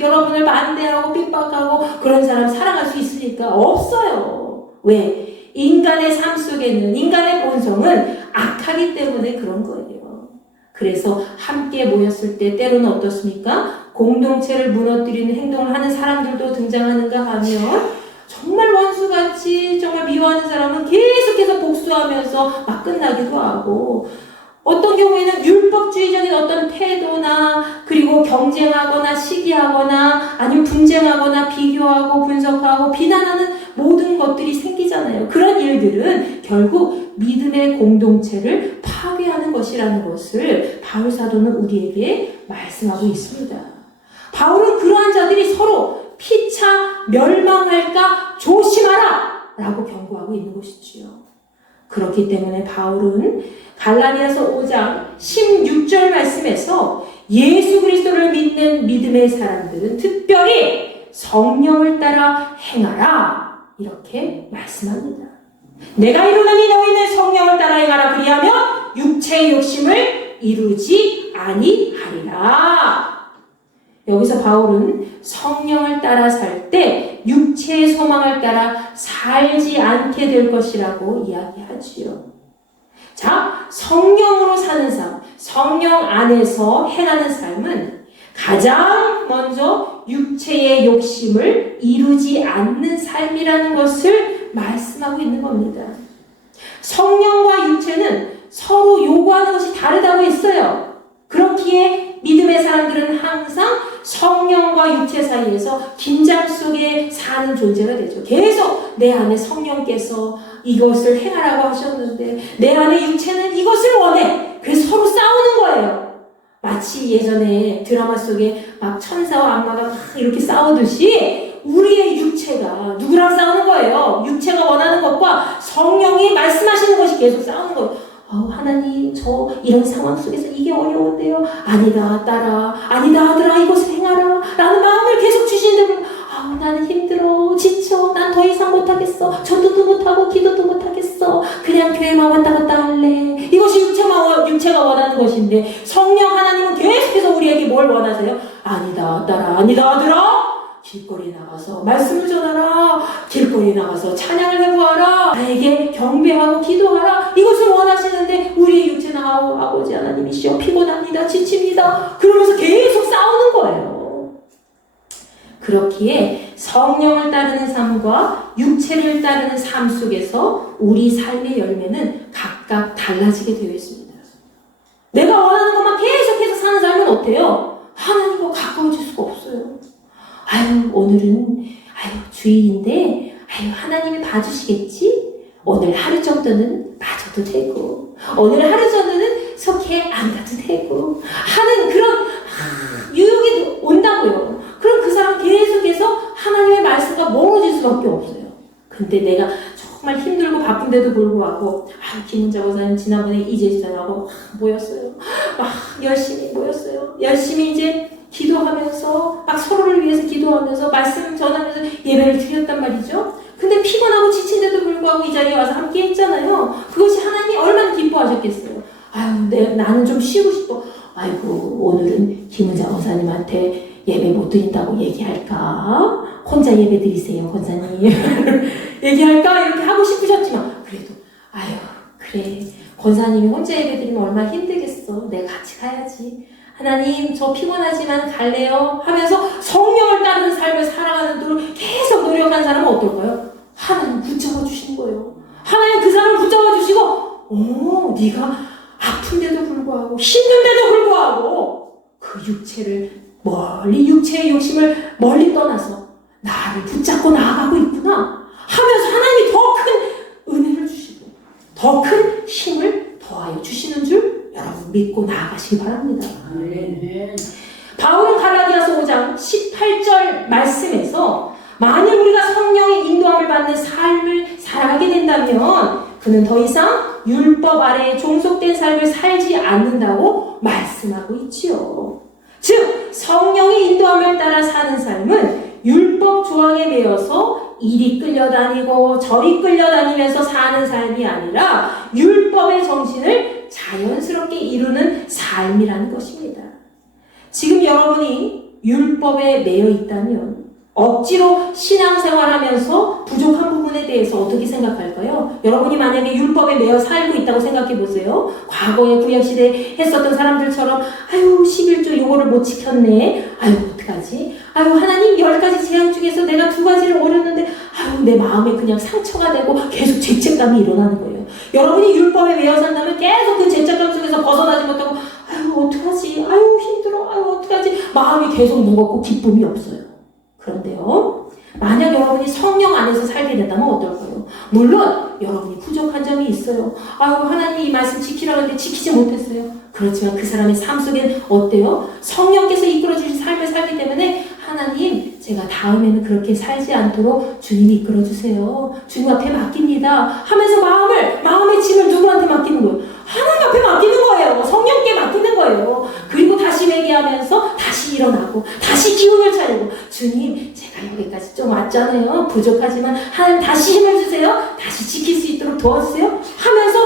여러분을 반대하고 핍박하고, 그런 사람 사랑할 수 있으니까 없어요. 왜? 인간의 삶 속에는, 인간의 본성은 악하기 때문에 그런 거예요. 그래서 함께 모였을 때 때로는 어떻습니까? 공동체를 무너뜨리는 행동을 하는 사람들도 등장하는가 하면 정말 원수같이 정말 미워하는 사람은 계속해서 복수하면서 막 끝나기도 하고, 어떤 경우에는 율법주의적인 어떤 태도나 그리고 경쟁하거나 시기하거나 아니면 분쟁하거나 비교하고 분석하고 비난하는 모든 것들이 생기잖아요. 그런 일들은 결국 믿음의 공동체를 파괴하는 것이라는 것을 바울 사도는 우리에게 말씀하고 있습니다. 바울은 그러한 자들이 서로 피차 멸망할까 조심하라 라고 경고하고 있는 것이지요. 그렇기 때문에 바울은 갈라디아서 5장 16절 말씀에서 예수 그리스도를 믿는 믿음의 사람들은 특별히 성령을 따라 행하라 이렇게 말씀합니다. 내가 이루노니 너희는 성령을 따라 행하라 그리하면 육체의 욕심을 이루지 아니하리라. 여기서 바울은 성령을 따라 살 때 육체의 소망을 따라 살지 않게 될 것이라고 이야기하지요. 자, 성령으로 사는 삶, 성령 안에서 행하는 삶은 가장 먼저 육체의 욕심을 이루지 않는 삶이라는 것을 말씀하고 있는 겁니다. 성령과 육체는 서로 요구하는 것이 다르다고 했어요. 그렇기에 믿음의 사람들은 항상 성령과 육체 사이에서 긴장 속에 사는 존재가 되죠. 계속 내 안에 성령께서 이것을 행하라고 하셨는데 내 안에 육체는 이것을 원해. 그래서 서로 싸우는 거예요. 마치 예전에 드라마 속에 막 천사와 악마가 막 이렇게 싸우듯이 우리의 육체가 누구랑 싸우는 거예요. 육체가 원하는 것과 성령이 말씀하시는 것이 계속 싸우는 거예요. 하나님 저 이런 상황 속에서 이게 어려운데요. 아니다 딸아, 아니다 아들아 이것을 행하라 라는 마음을 계속 주시는데 나는 힘들어 지쳐 난 더 이상 못하겠어. 전도도 못하고 기도도 못하겠어. 그냥 교회만 왔다 갔다 할래. 이것이 육체가 원하는 것인데 성령 하나님은 계속해서 우리에게 뭘 원하세요? 아니다 딸아, 아니다 아들아, 길거리에 나가서 말씀을 전하라. 길거리에 나가서 찬양을 해보아라. 나에게 경배하고 기도하라. 이것을 원하시는데 우리의 육체는 아버지 하나님이시여 피곤합니다. 지칩니다. 그러면서 계속 싸우는 거예요. 그렇기에 성령을 따르는 삶과 육체를 따르는 삶 속에서 우리 삶의 열매는 각각 달라지게 되어 있습니다. 내가 원하는 것만 계속해서 사는 삶은 어때요? 하나님과 가까워질 수가 없어요. 오늘은 주일인데 하나님이 봐주시겠지? 오늘 하루 정도는 빠져도 되고 오늘 하루 정도는 속해 안 가도 되고 하는 그런 유혹이 온다고요. 그럼 그 사람 계속해서 하나님의 말씀과 멀어질 수밖에 없어요. 근데 내가 정말 힘들고 바쁜데도 불구하고 김은자 권사님 지난번에 이재수님하고 모였어요. 열심히 모였어요. 열심히 이제 기도하면서 막 서로를 위해서 기도하면서 말씀 전하면서 예배를 드렸단 말이죠. 근데 피곤하고 지친데도 불구하고 이 자리에 와서 함께 했잖아요. 그것이 하나님이 얼마나 기뻐하셨겠어요. 나는 좀 쉬고 싶어. 오늘은 김은자 권사님한테 예배 못 드린다고 얘기할까? 혼자 예배 드리세요 권사님. 얘기할까? 이렇게 하고 싶으셨지만 그래도 그래 권사님이 혼자 예배 드리면 얼마나 힘들겠어. 내가 같이 가야지. 하나님 저 피곤하지만 갈래요 하면서 성령을 따르는 삶을 살아가는 도를 계속 노력한 사람은 어떨까요? 하나님 붙잡아 주시는 거예요. 하나님 그 사람을 붙잡아 주시고 네가 아픈데도 불구하고 힘든데도 불구하고 그 육체를 육체의 욕심을 멀리 떠나서 나를 붙잡고 나아가고 있구나 하면서 하나님이 더 큰 은혜를 주시고 더 더 큰 힘을 더하여 주시는 줄 여러분 믿고 나아가시기 바랍니다. 아멘. 바울은 갈라디아서 5장 18절 말씀에서 만일 우리가 성령의 인도함을 받는 삶을 살아가게 된다면 그는 더 이상 율법 아래에 종속된 삶을 살지 않는다고 말씀하고 있지요. 즉 성령의 인도함을 따라 사는 삶은 율법 조항에 매여서 이리 끌려다니고 저리 끌려다니면서 사는 삶이 아니라 율법의 정신을 자연스럽게 이루는 삶이라는 것입니다. 지금 여러분이 율법에 매여 있다면 억지로 신앙생활하면서 부족한 부분에 대해서 어떻게 생각할까요? 여러분이 만약에 율법에 매여 살고 있다고 생각해 보세요. 과거에 구약시대에 했었던 사람들처럼 아유 11조 요거를 못 지켰네. 아유 어떡하지? 아유 하나님 10가지 재앙 중에서 내가 2가지를 어렸는데 아유 내 마음에 그냥 상처가 되고 계속 죄책감이 일어나는 거예요. 여러분이 율법에 매여 산다면 계속 그 죄책감 속에서 벗어나지 못하고 아유 어떡하지? 아유 힘들어. 아유 어떡하지? 마음이 계속 무겁고 기쁨이 없어요. 그런데요, 만약 여러분이 성령 안에서 살게 된다면 어떨까요? 물론 여러분이 부족한 점이 있어요. 아유 하나님이 이 말씀 지키라고 했는데 지키지 못했어요. 그렇지만 그 사람의 삶 속엔 어때요? 성령께서 이끌어주신 삶을 살기 때문에 하나님 제가 다음에는 그렇게 살지 않도록 주님이 이끌어주세요. 주님 앞에 맡깁니다 하면서 마음의 짐을 누구한테 맡기는 거예요? 하나님 앞에 맡기는 거예요. 성령께 맡기는 거예요. 그리고 다시 회개하면서 다시 일어나고 다시 기운을 차리고 주님 제가 여기까지 좀 왔잖아요. 부족하지만 하나님 다시 힘을 주세요. 다시 지킬 수 있도록 도와주세요 하면서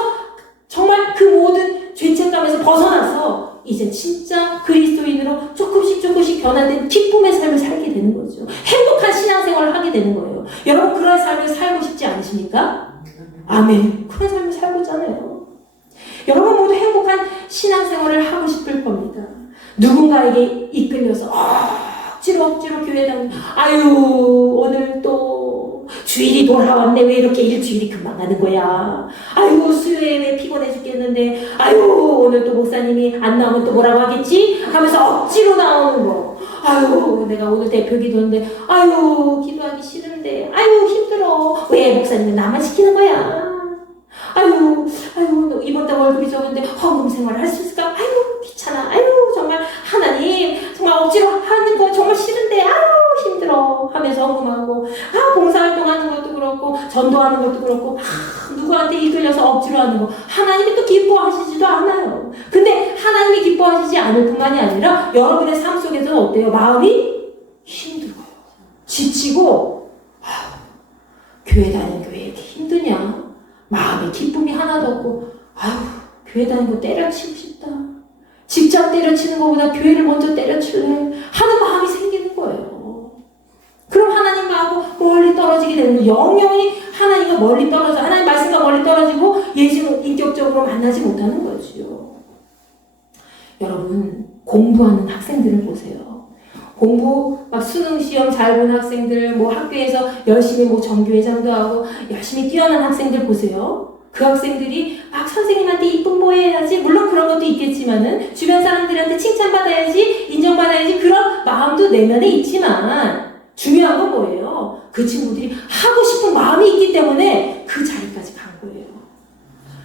정말 그 모든 죄책감에서 벗어나서 이제 진짜 그리스도인으로 조금씩 변화된 기쁨의 삶을 살게 되는 거죠. 행복한 신앙생활을 하게 되는 거예요. 여러분 그런 삶을 살고 싶지 않으십니까? 아멘. 그런 삶을 살고 있잖아요. 여러분 모두 행복한 신앙생활을 하고 싶을 겁니다. 누군가에게 이끌려서 억지로 교회 다니고 아유 오늘 또 주일이 돌아왔네. 왜 이렇게 일주일이 금방 가는 거야. 아유 수요일에 왜 피곤해 죽겠는데 아유 오늘 또 목사님이 안 나오면 또 뭐라고 하겠지 하면서 억지로 나오는 거. 아유 내가 오늘 대표 기도인데 아유 기도하기 싫은데 아유 힘들어. 왜 목사님은 나만 시키는 거야. 아유 이번 달 월급이 적은데 헌금 생활을 할 수 있을까? 아유 귀찮아. 아유 정말 하나님 정말 억지로 하는 거 정말 싫은데 아유 힘들어 하면서 헌금하고 봉사활동하는 것도 그렇고 전도하는 것도 그렇고 누구한테 이끌려서 억지로 하는 거 하나님이 또 기뻐하시지도 않아요. 근데 하나님이 기뻐하시지 않을 뿐만이 아니라 여러분의 삶 속에서는 어때요? 마음이 힘들어요. 지치고 교회 다니는 게 왜 이렇게 힘드냐? 마음에 기쁨이 하나도 없고 교회 다니는 거 때려치고 싶다. 직장 때려치는 것보다 교회를 먼저 때려칠래 하는 마음이 생기는 거예요. 그럼 하나님하고 멀리 떨어지게 되는 거예요. 영영이 하나님과 멀리 떨어져 하나님 말씀과 멀리 떨어지고 예수를 인격적으로 만나지 못하는 거죠. 여러분 공부하는 학생들을 보세요. 공부 막 수능 시험 잘 본 학생들 학교에서 열심히 정교회장도 하고 열심히 뛰어난 학생들 보세요. 그 학생들이 막 선생님한테 이쁜 뭐 해야지 물론 그런 것도 있겠지만은 주변 사람들한테 칭찬받아야지 인정받아야지 그런 마음도 내면에 있지만 중요한 건 뭐예요? 그 친구들이 하고 싶은 마음이 있기 때문에 그 자리까지 간 거예요.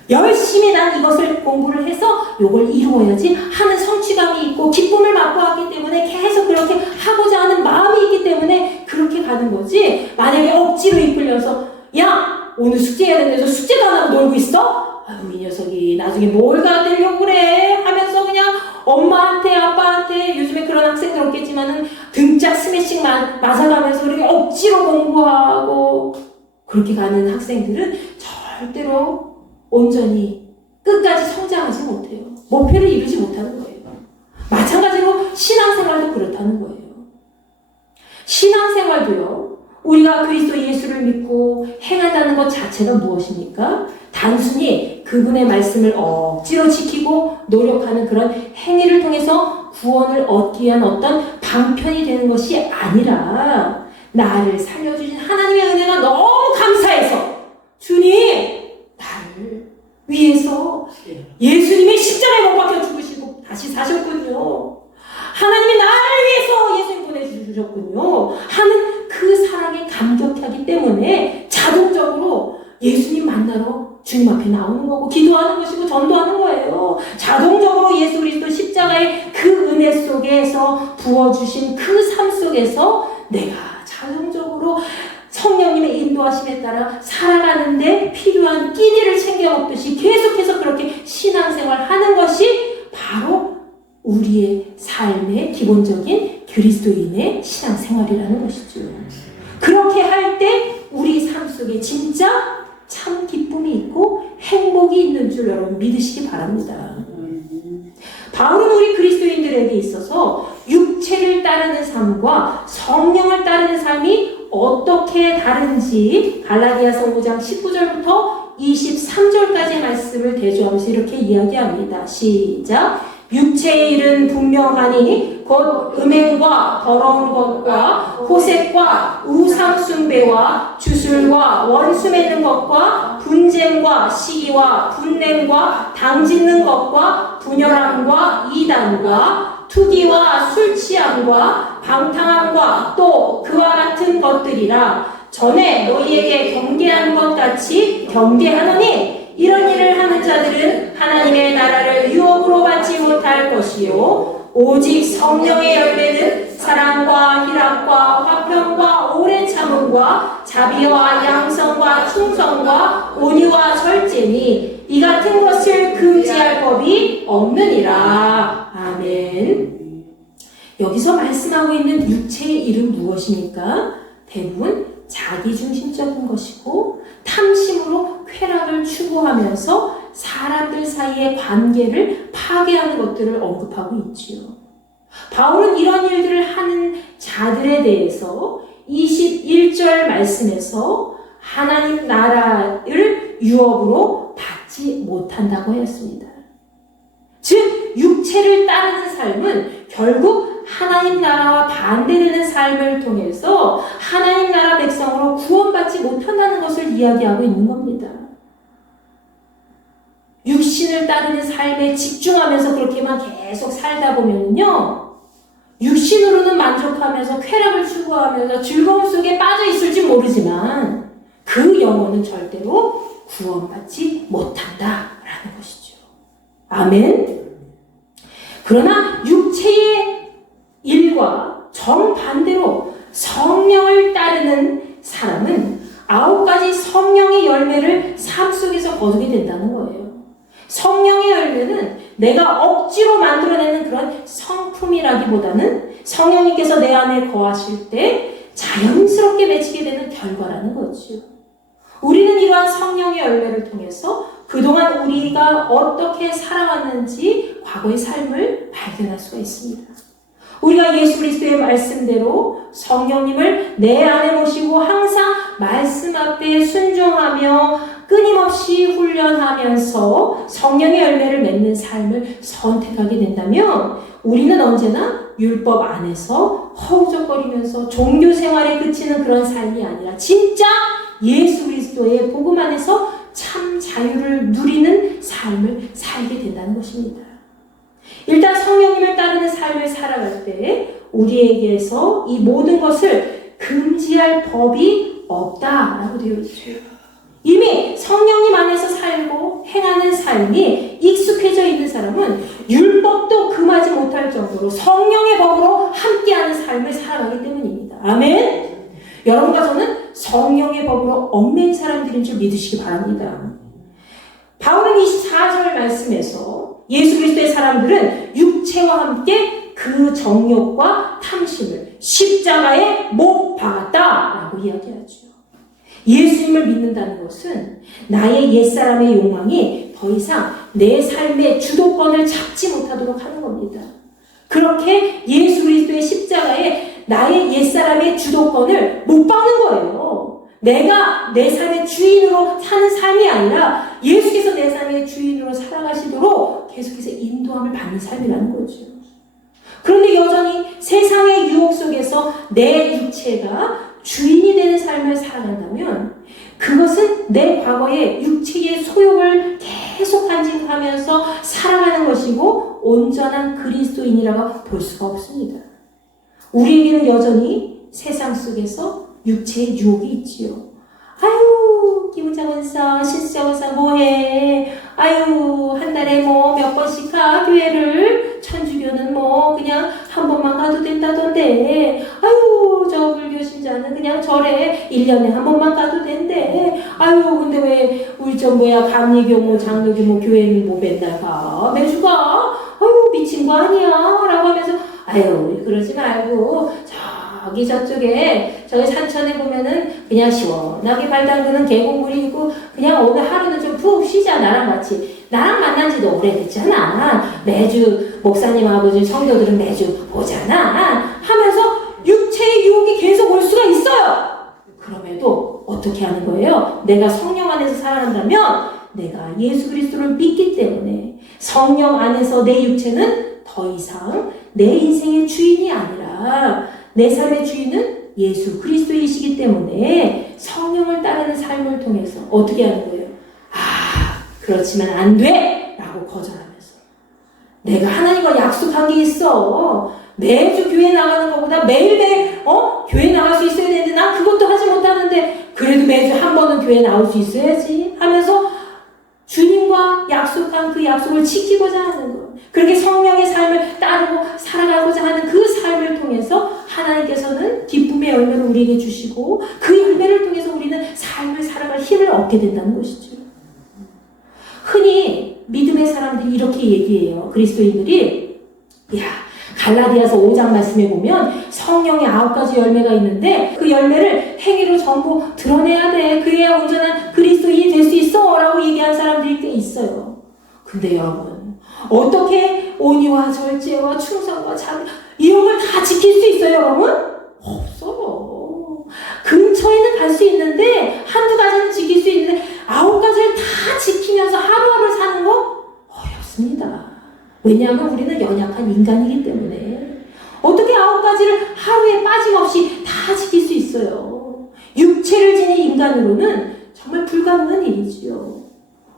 열심히 난 이것을 공부를 해서 이걸 이루어야지 하는 성취감이 있고 기쁨을 맛보았기 때문에 계속 그렇게 하고자 하는 마음이 있기 때문에 그렇게 가는 거지. 만약에 억지로 이끌려서 야 오늘 숙제해야 되는데 숙제도 안 하고 놀고 있어? 아유 이 녀석이 나중에 뭘 가되려고 그래 하면서 그냥 엄마한테 아빠한테 요즘에 그런 학생들 없겠지만은 등짝 스매싱만 맞아가면서 그렇게 억지로 공부하고 그렇게 가는 학생들은 절대로 온전히 끝까지 성장하지 못해요. 목표를 이루지 못하는 거예요. 마찬가지로 신앙생활도 그렇다는 거예요. 신앙생활도요. 우리가 그리스도 예수를 믿고 행한다는 것 자체가 무엇입니까? 단순히 그분의 말씀을 억지로 지키고 노력하는 그런 행위를 통해서 구원을 얻기 위한 어떤 방편이 되는 것이 아니라 나를 살려주신 하나님의 은혜가 너무 감사해서 주님 나를 위해서 예수님의 십자가에 못 박혀 죽으시고 다시 사셨군요. 하나님이 나를 위해서 예수님 보내주셨군요 하는 그 사랑에 감격하기 때문에 자동적으로 예수님 만나러 주님 앞에 나오는 거고 기도하는 것이고 전도하는 거예요. 자동적으로 예수 그리스도 십자가의 그 은혜 속에서 부어주신 그 삶 속에서 내가 자동적으로 성령님의 인도하심에 따라 살아가는데 필요한 끼니를 챙겨 먹듯이 계속해서 그렇게 신앙생활 하는 것이 바로 우리의 삶의 기본적인 그리스도인의 신앙생활이라는 것이죠. 그렇게 할 때 우리 삶 속에 진짜 참 기쁨이 있고 행복이 있는 줄 여러분 믿으시기 바랍니다. 바울은 우리 그리스도인들에게 있어서 육체를 따르는 삶과 성령을 따르는 삶이 어떻게 다른지 갈라디아서 5장 19절부터 23절까지의 말씀을 대조하면서 이렇게 이야기합니다. 시작! 육체의 일은 분명하니 곧 음행과 더러운 것과 호색과 우상숭배와 주술과 원수 맺는 것과 분쟁과 시기와 분냄과 당짓는 것과 분열함과 이단과 투기와 술취함과 방탕함과 또 그와 같은 것들이라. 전에 너희에게 경계한 것 같이 경계하노니 이런 일을 하는 자들은 하나님의 나라를 유업으로 받지 못할 것이요 오직 성령의 열매는 사랑과 희락과 화평과 오래 참음과 자비와 양성과 충성과 온유와 절제니 이 같은 것을 금지할 법이 없느니라. 아멘. 여기서 말씀하고 있는 육체의 일은 무엇입니까? 대부분 자기중심적인 것이고 탐심으로 쾌락을 추구하면서 사람들 사이의 관계를 파괴하는 것들을 언급하고 있지요. 바울은 이런 일들을 하는 자들에 대해서 21절 말씀에서 하나님 나라를 유업으로 받지 못한다고 했습니다. 즉 육체를 따르는 삶은 결국 하나님 나라와 반대되는 삶을 통해서 하나님 나라 백성으로 구원받지 못한다는 것을 이야기하고 있는 겁니다. 육신을 따르는 삶에 집중하면서 그렇게만 계속 살다 보면요, 육신으로는 만족하면서 쾌락을 추구하면서 즐거움 속에 빠져 있을지 모르지만 그 영혼은 절대로 구원받지 못한다라는 것이죠. 아멘. 그러나 육체의 일과 정반대로 성령을 따르는 사람은 9가지 성령의 열매를 삶 속에서 거두게 된다는 거예요. 성령의 열매는 내가 억지로 만들어내는 그런 성품이라기보다는 성령님께서 내 안에 거하실 때 자연스럽게 맺히게 되는 결과라는 거죠. 우리는 이러한 성령의 열매를 통해서 그동안 우리가 어떻게 살아왔는지 과거의 삶을 발견할 수가 있습니다. 우리가 예수 그리스도의 말씀대로 성령님을 내 안에 모시고 항상 말씀 앞에 순종하며 끊임없이 훈련하면서 성령의 열매를 맺는 삶을 선택하게 된다면 우리는 언제나 율법 안에서 허우적거리면서 종교 생활에 그치는 그런 삶이 아니라 진짜 예수 그리스도의 복음 안에서 참 자유를 누리는 삶을 살게 된다는 것입니다. 일단 성령님을 따르는 삶을 살아갈 때 우리에게서 이 모든 것을 금지할 법이 없다라고 되어 있죠. 이미 성령님 안에서 살고 행하는 삶이 익숙해져 있는 사람은 율법도 금하지 못할 정도로 성령의 법으로 함께하는 삶을 살아가기 때문입니다. 아멘. 여러분과 저는 성령의 법으로 얽매인 사람들인 줄 믿으시기 바랍니다. 바울은 24절 말씀에서 예수 그리스도의 사람들은 육체와 함께 그 정욕과 탐심을 십자가에 못 박았다라고 이야기하죠. 예수님을 믿는다는 것은 나의 옛사람의 욕망이 더 이상 내 삶의 주도권을 잡지 못하도록 하는 겁니다. 그렇게 예수 그리스도의 십자가에 나의 옛사람의 주도권을 못 박는 거예요. 내가 내 삶의 주인으로 사는 삶이 아니라 예수께서 내 삶의 주인으로 살아가시도록 계속해서 인도함을 받는 삶이라는 거죠. 그런데 여전히 세상의 유혹 속에서 내 육체가 주인이 되는 삶을 살아간다면 그것은 내 과거의 육체의 소욕을 계속 간직하면서 살아가는 것이고 온전한 그리스도인이라고 볼 수가 없습니다. 우리에게는 여전히 세상 속에서 육체의 유혹이 있지요. 아유, 기무장원사, 신수장원사 뭐해? 아유, 한 달에 뭐 몇 번씩 가, 교회를. 천주교는 뭐 그냥 한 번만 가도 된다던데. 아유, 저 불교신자는 그냥 절에 1년에 한 번만 가도 된대. 아유, 근데 왜 우리 감리교 뭐 장로교 뭐 교회는 뭐 맨날 가? 매주 가? 아유, 미친 거 아니야? 라고 하면서 아유, 그러지 말고 저쪽에 저기 산천에 보면은 그냥 시원하게 발 담그는 계곡물이 있고 그냥 오늘 하루는 좀 푹 쉬자. 나랑 같이. 나랑 만난 지도 오래됐잖아. 매주 목사님 아버지 성도들은 매주 보잖아 하면서 육체의 유혹이 계속 올 수가 있어요. 그럼에도 어떻게 하는 거예요? 내가 성령 안에서 살아간다면 내가 예수 그리스도를 믿기 때문에 성령 안에서 내 육체는 더 이상 내 인생의 주인이 아니라 내 삶의 주인은 예수 그리스도이시기 때문에 성령을 따르는 삶을 통해서 어떻게 하는 거예요? 그렇지만 안 돼! 라고 거절하면서 내가 하나님과 약속한 게 있어. 매주 교회 나가는 것보다 매일매일 교회 나갈 수 있어야 되는데 난 그것도 하지 못하는데 그래도 매주 한 번은 교회 나올 수 있어야지 하면서 주님과 약속한 그 약속을 지키고자 하는 것. 그렇게 성령의 삶을 따르고 살아가고자 하는 그 삶을 통해서 하나님께서는 기쁨의 열매를 우리에게 주시고 그 열매를 통해서 우리는 삶을 살아갈 힘을 얻게 된다는 것이죠. 흔히 믿음의 사람들이 이렇게 얘기해요. 그리스도인들이 갈라디아서 5장 말씀에 보면 성령의 9가지 열매가 있는데 그 열매를 행위로 전부 드러내야 돼. 그래야 온전한 그리스도인이 될 수 있어 라고 얘기한 사람들이 꽤 있어요. 근데 여러분 어떻게 온유와 절제와 충성과 자비 이런 걸 다 지킬 수 있어요 여러분? 없어요. 근처에는 갈 수 있는데 한두 가지는 지킬 수 있는데 9가지를 다 지키면서 하루하루 사는 거 어렵습니다. 왜냐하면 우리는 연약한 인간이기 때문에 어떻게 9가지를 하루에 빠짐없이 다 지킬 수 있어요. 육체를 지닌 인간으로는 정말 불가능한 일이지요.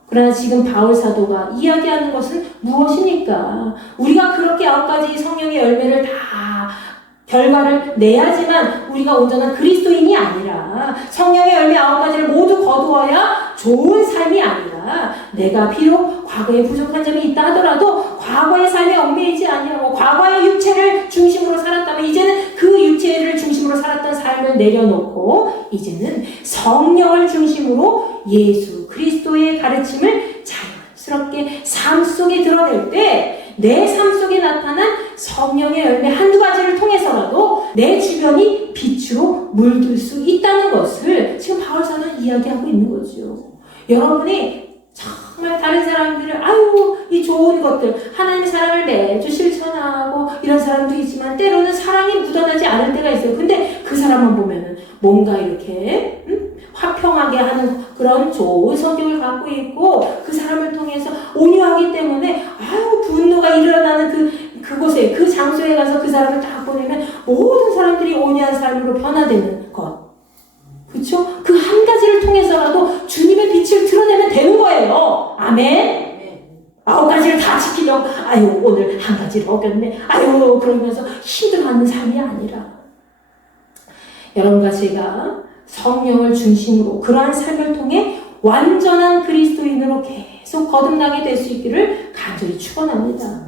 그러나 지금 바울 사도가 이야기하는 것은 무엇입니까? 우리가 그렇게 9가지 성령의 열매를 다 결과를 내야지만 우리가 온전한 그리스도인이 아니라 성령의 열매 9가지를 모두 거두어야 좋은 삶이 아니라 내가 비록 과거에 부족한 점이 있다 하더라도 과거의 삶에 얽매이지 아니하고 과거의 육체를 중심으로 살았다면 이제는 그 육체를 중심으로 살았던 삶을 내려놓고 이제는 성령을 중심으로 예수 그리스도의 가르침을 자연스럽게 삶 속에 드러낼 때 내 삶 속에 나타난 성령의 열매 한두 가지를 통해서라도 내 주변이 빛으로 물들 수 있다는 것을 지금 바울 사도는 이야기하고 있는 거죠. 여러분이 정말 다른 사람들을 이 좋은 것들 하나님의 사랑을 매주 실천하고 이런 사람도 있지만 때로는 사랑이 묻어나지 않을 때가 있어요. 근데 그 사람만 보면은 뭔가 이렇게 화평하게 하는 그런 좋은 성격을 갖고 있고 그 사람을 통해서 온유하기 때문에 분노가 일어나는 그곳에 그 장소에 가서 그 사람을 딱 보내면 모든 사람들이 온유한 삶으로 변화되는 것. 그렇죠? 그 한 가지를 통해서라도 주님의 빛을 드러내면 되는 거예요. 아멘. 9가지를 다 지키려고 오늘 한 가지를 어겼네. 그러면서 힘들어하는 삶이 아니라 여러분과 제가 성령을 중심으로 그러한 삶을 통해 완전한 그리스도인으로 계속 거듭나게 될 수 있기를 간절히 축원합니다.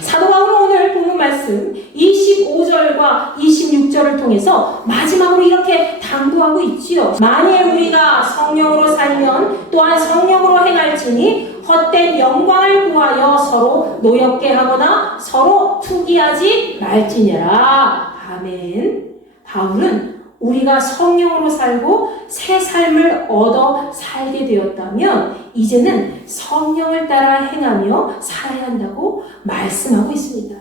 사도 바울은 오늘 본문 말씀 25절과 26절을 통해서 마지막으로 이렇게 당부하고 있지요. 만일 우리가 성령으로 살면 또한 성령으로 행할지니 헛된 영광을 구하여 서로 노엽게 하거나 서로 투기하지 말지니라. 아멘. 바울은 우리가 성령으로 살고 새 삶을 얻어 살게 되었다면 이제는 성령을 따라 행하며 살아야 한다고 말씀하고 있습니다.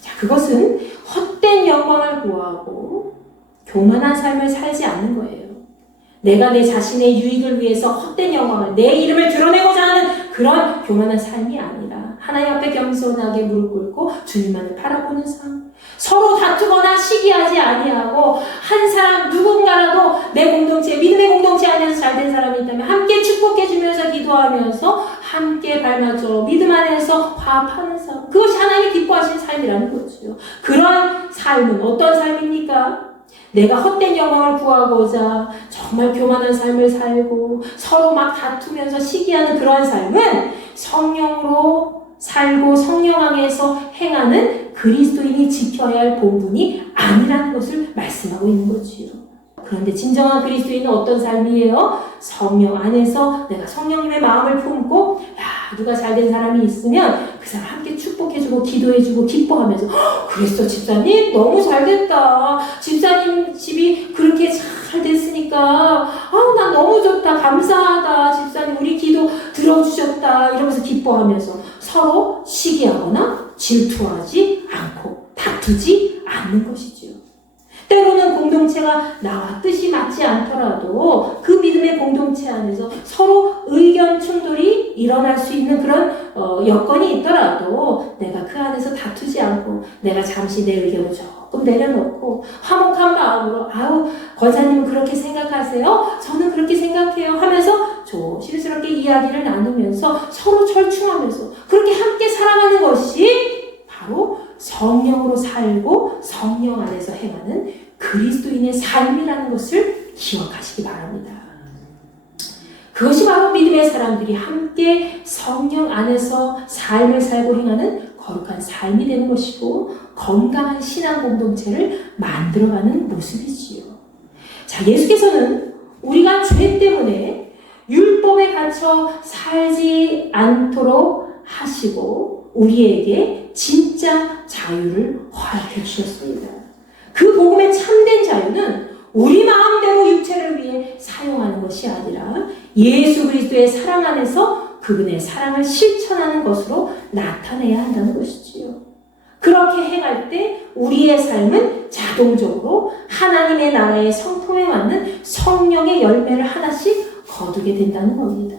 자, 그것은 헛된 영광을 구하고 교만한 삶을 살지 않는 거예요. 내가 내 자신의 유익을 위해서 헛된 영광을 내 이름을 드러내고자 하는 그런 교만한 삶이 아니라 하나님 앞에 겸손하게 무릎 꿇고 주님만을 바라보는 삶, 서로 다투거나 시기하지 아니하고 한 사람 누군가라도 내 공동체, 믿음의 공동체 안에서 잘된 사람이 있다면 함께 축복해주면서 기도하면서 함께 발맞춰 믿음 안에서 화합하는 삶, 그것이 하나님이 기뻐하시는 삶이라는 거죠. 그런 삶은 어떤 삶입니까? 내가 헛된 영광을 구하고자 정말 교만한 삶을 살고 서로 막 다투면서 시기하는 그러한 삶은 성령으로 살고 성령 안에서 행하는 그리스도인이 지켜야 할 본분이 아니라는 것을 말씀하고 있는 거지요. 그런데 진정한 그리스도인은 어떤 삶이에요? 성령 안에서 내가 성령님의 마음을 품고 누가 잘된 사람이 있으면 그 사람 함께 축복해주고 기도해주고 기뻐하면서 그랬어 집사님 너무 잘됐다. 집사님 집이 그렇게 잘 됐으니까 난 너무 좋다. 감사하다. 집사님 우리 기도 들어주셨다. 이러면서 기뻐하면서 서로 시기하거나 질투하지 않고 다투지 않는 것이지요. 때로는 공동체가 나와 뜻이 맞지 않더라도 그 믿음의 공동체 안에서 서로 의견 충돌이 일어날 수 있는 그런 여건이 있더라도 내가 그 안에서 다투지 않고 내가 잠시 내 의견을 조금 내려놓고 화목한 마음으로 권사님은 그렇게 생각하세요? 저는 그렇게 생각해요 하면서 조심스럽게 이야기를 나누면서 서로 절충하면서 그렇게 함께 살아가는 것이 바로 성령으로 살고 성령 안에서 행하는 그리스도인의 삶이라는 것을 기억하시기 바랍니다. 그것이 바로 믿음의 사람들이 함께 성령 안에서 삶을 살고 행하는 거룩한 삶이 되는 것이고 건강한 신앙 공동체를 만들어가는 모습이지요. 자, 예수께서는 우리가 죄 때문에 율법에 갇혀 살지 않도록 하시고 우리에게 진짜 자유를 허락해 주셨습니다. 그 복음의 참된 자유는 우리 마음대로 육체를 위해 사용하는 것이 아니라 예수 그리스도의 사랑 안에서 그분의 사랑을 실천하는 것으로 나타내야 한다는 것이지요. 그렇게 행할 때 우리의 삶은 자동적으로 하나님의 나라의 성품에 맞는 성령의 열매를 하나씩 거두게 된다는 겁니다.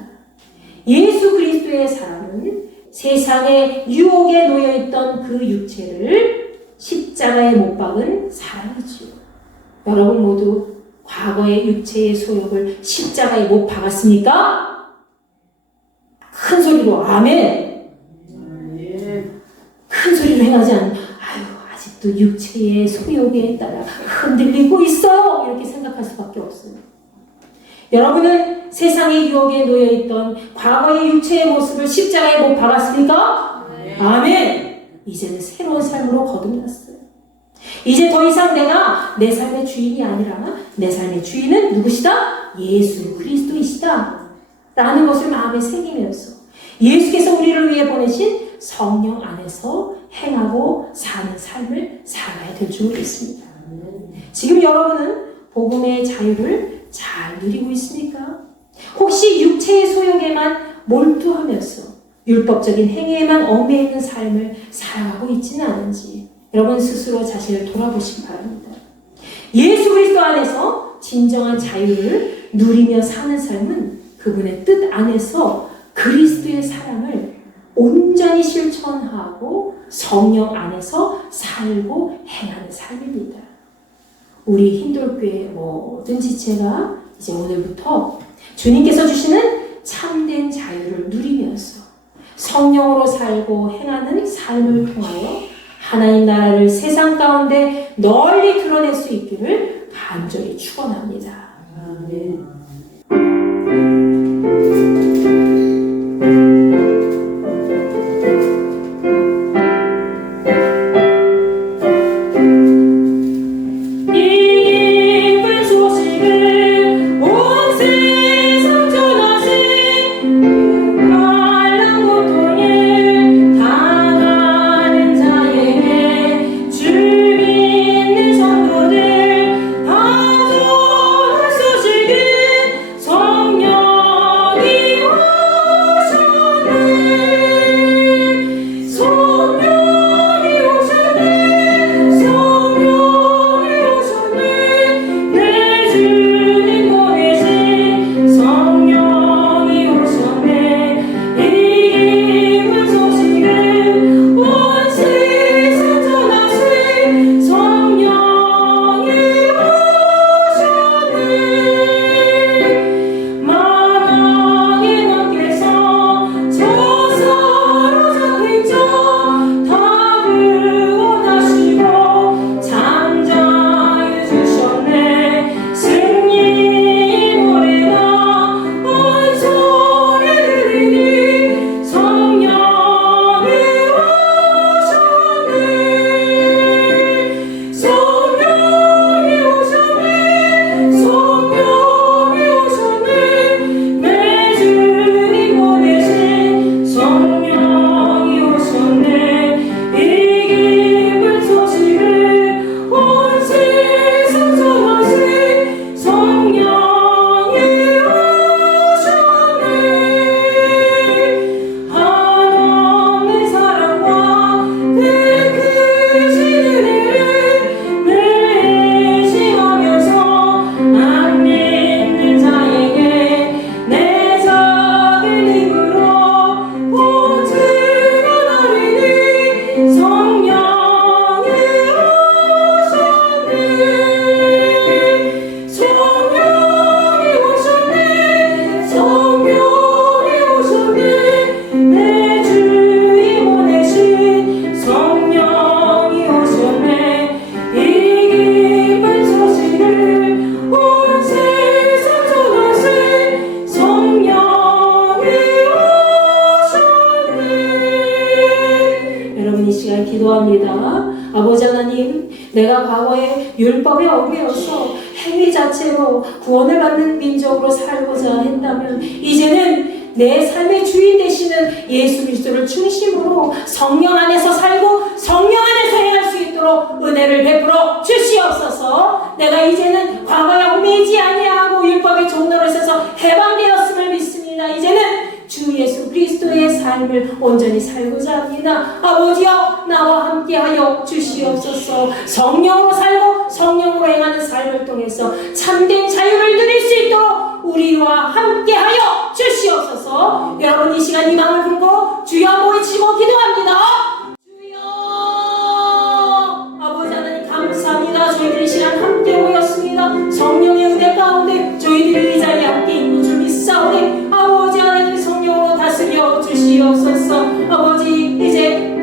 예수 그리스도의 사랑은 세상의 유혹에 놓여있던 그 육체를 십자가에 못 박은 사랑이지요. 여러분 모두 과거의 육체의 소욕을 십자가에 못 박았습니까? 큰 소리로 아멘. 큰 소리로 행하지 않는 아직도 육체의 소욕에 따라 흔들리고 있어 이렇게 생각할 수밖에 없어요. 여러분은 세상의 유혹에 놓여있던 과거의 육체의 모습을 십자가에 못 박았습니까? 아멘. 이제는 새로운 삶으로 거듭났어요. 이제 더 이상 내가 내 삶의 주인이 아니라 내 삶의 주인은 누구시다? 예수 그리스도이시다 라는 것을 마음에 새기면서 예수께서 우리를 위해 보내신 성령 안에서 행하고 사는 삶을 살아야 될 줄 믿습니다. 지금 여러분은 복음의 자유를 잘 누리고 있습니까? 혹시 육체의 소욕에만 몰두하면서 율법적인 행위에만 얽매여 있는 삶을 살아가고 있지는 않은지 여러분 스스로 자신을 돌아보시기 바랍니다. 예수 그리스도 안에서 진정한 자유를 누리며 사는 삶은 그분의 뜻 안에서 그리스도의 사랑을 온전히 실천하고 성령 안에서 살고 행하는 삶입니다. 우리 흰돌교회 모든 지체가 이제 오늘부터 주님께서 주시는 참된 자유를 누리면서 성령으로 살고 행하는 삶을 통하여 하나님 나라를 세상 가운데 널리 드러낼 수 있기를 간절히 축원합니다. 아멘. 주 믿는 성도들 다 좋은 소식을 기도합니다. 아버지 하나님, 내가 과거에 율법에 얽매여서 행위 자체로 구원을 받는 민족으로 살고자 했다면 이제는 내 삶의 주인 되시는 예수 그리스도를 중심으로 성령 안에서 살고 성령 안에서 행할 수 있도록 은혜를 베풀어 주시옵소서. 내가 이제는 과거에 얽매이지 아니하고 율법의 종로로 있어서 해방되었음을 믿습니다. 이제는 주 예수 그리스도의 삶을 온전히 살고자 합니다. 아버지여, 나와 함께하여 주시옵소서. 성령으로 살고 성령으로 행하는 삶을 통해서 참된 자유를 누릴 수 있도록 우리와 함께하여 주시옵소서. 여러분, 이 시간 이 마음을 품고 주여 한번 외치고 기도합니다. 주여, 아버지 하나님 감사합니다. 저희들이 이 시간 함께 모였습니다. 성령의 은혜 가운데 저희들이 이 자리에 함께 있는 줄 믿사오니 아버지 하나님 성령으로 다스려 주시옵소서. 아버지, 이제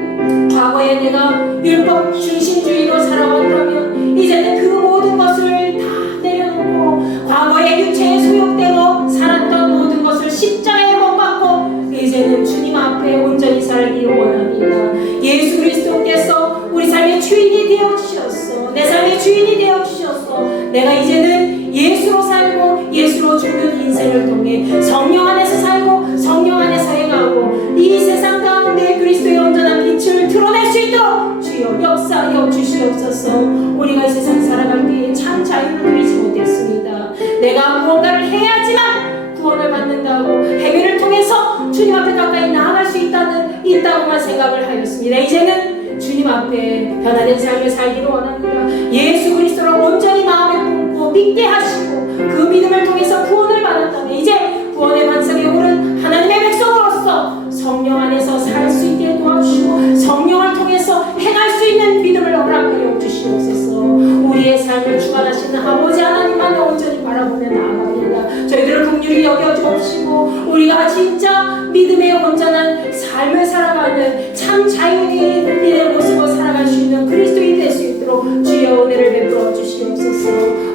과거에 내가 율법 중심주의로 살아왔다면 이제는 그 모든 것을 다 내려놓고 과거의 육체의 소욕대로 살았던 모든 것을 십자가에 못 박고 이제는 주님 앞에 온전히 살기를 원합니다. 예수 그리스도께서 우리 삶의 주인이 되어주셨어. 내 삶의 주인이 되어주셨어. 내가 이제는 예수로 살고 예수로 죽는 인생을 통해 성령 안에서 살고 성령 안에서 행하고 이 세상 가운데 그리스도의 온전한 빛을 드러낼 수 있도록 주여 역사하여 주시옵소서. 우리가 이 세상 살아갈 때에 참 자유를 누리지 못했습니다. 내가 무언가를 해야지만 구원을 받는다고 행위를 통해서 주님 앞에 가까이 나아갈 수 있다고만 생각을 하였습니다. 이제는 주님 앞에 변화된 삶을 살기를 원합니다. 예수 그리스도를 온전히 마음에 품고 믿게 하시고 그 믿음을 통해서 구원을 받았다면 이제 구원의 반석에 오른 하나님의 백성으로서 성령 안에서 살 수 있게 도와주시고 성령을 통해서 행할 수 있는 믿음을 허락하여 주시옵소서. 우리의 삶을 주관하시는 아버지 하나님만 온전히 바라보며 나아갑니다. 저희들을 긍휼히 여겨주옵시고 우리가 진짜 믿음의 온전한 삶을 살아가는 참 자유인의 모습으로 살아갈 수 있는 그리스도인 될 수 있도록 주여 은혜를 베풀어 주시옵소서.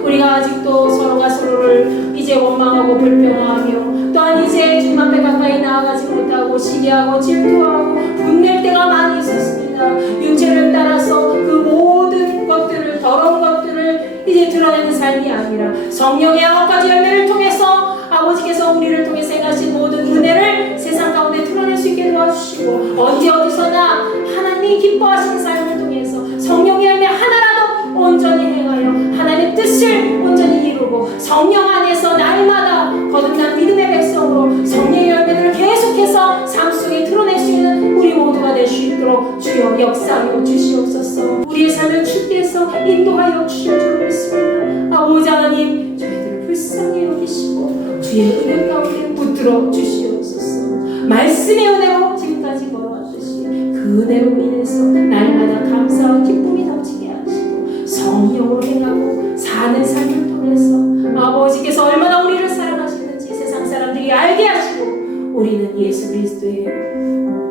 우리가 아직도 서로가 서로를 이제 원망하고 불평하며 또한 이제 주님 앞에 가까이 나아가지 못하고 시기하고 질투하고 분낼 때가 많이 있었습니다. 육체를 따라서 그 모든 것들을 더러운 것들을 이제 드러내는 삶이 아니라 성령의 9가지 열매를 통해서 아버지께서 우리를 통해서 행하신 모든 은혜를 세상 가운데 드러낼 수 있게 도와주시고 언제 어디서나 하나님이 기뻐하시는 삶을 통해서 성령의 열매 하나라도 온전히 행하여 하나님의 뜻을 온전히 이루고 성령 안에서 날마다 거듭난 믿음의 백성으로 성령의 열매를 계속해서 삶 속에 드러낼 수 있는 우리 모두가 될 수 있도록 주여 역사하여 주시옵소서. 우리의 삶을 주께서 인도하여 주실 줄 믿습니다. 아버지 하나님, 저희들을 불쌍히 여기시고 주의 은혜 가운데 붙들어 주시옵소서. 말씀의 은혜로 지금까지 걸어왔듯이 그 은혜로 인해서 날마다 감사와 기쁨이 넘치게 하시고 성령으로 행하고 사는 삶을 통해서 아버지께서 얼마나 우리를 사랑하시는지 세상 사람들이 알게 하시고 우리는 예수 그리스도의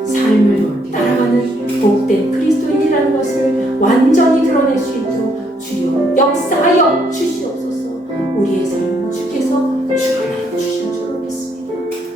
삶을 따라가는 복된 그리스도인이라는 것을 완전히 드러낼 수 있도록 주여 역사하여 주시옵소서. 우리의 삶은 주께서 주관하여 주실 줄 믿습니다.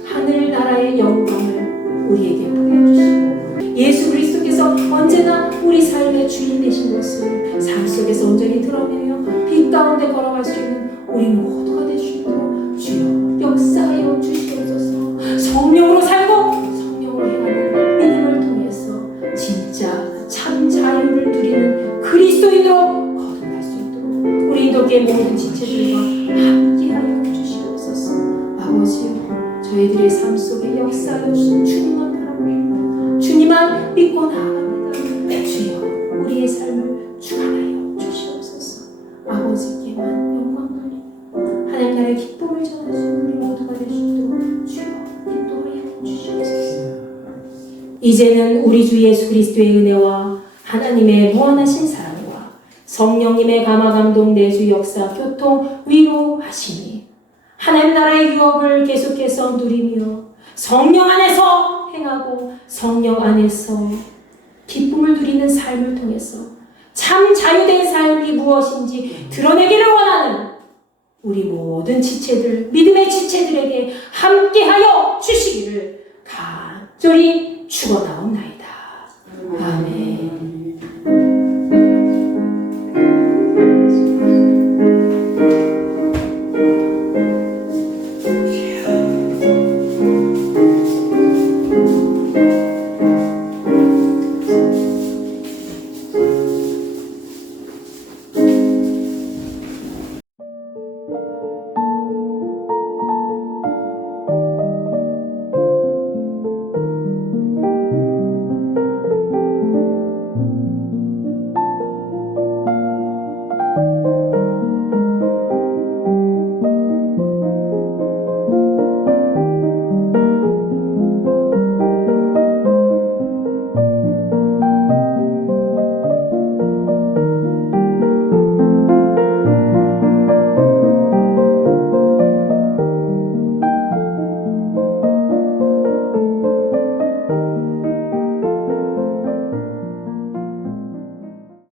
하늘나라의 영광을 우리에게 보여주시고 예수 그리스도께서 언제나 우리 삶의 주인 되신 것을 삶 속에서 온전히 드러내며 빛 가운데 걸어갈 수 있는 우리 모두가 될 수 있도록 주여 역사하여 주시옵소서. 성령으로 살고 성령으로 행하는 믿음을 통해서 진짜 참 자유를 누리는 그리스도인으로 거듭날 수 있도록 우리 인도계의 모든 지체들과 함께하여 주시옵소서. 아버지여, 저희들의 삶 속에 역사하여 주신 주님만 바라봅니다. 주님만 믿고 나아갑니다. 주여, 우리의 삶을 주관하여 주시옵소서. 아버지께만 영광 돌리며 하나님 나라의 기쁨을 전하시는 우리 모두가 될 수 있도록 주여 인도하여 주시옵소서. 이제는 우리 주 예수 그리스도의 은혜와 하나님의 무한하신 사랑과 성령님의 감화감동 내주 역사 교통 위로하시니 하나님 나라의 유업을 계속해서 누리며 성령 안에서 행하고 성령 안에서 기쁨을 누리는 삶을 통해서 참 자유된 삶이 무엇인지 드러내기를 원하는 우리 모든 지체들, 믿음의 지체들에게 함께하여 주시기를 간절히 축원하옵나이다. 아멘.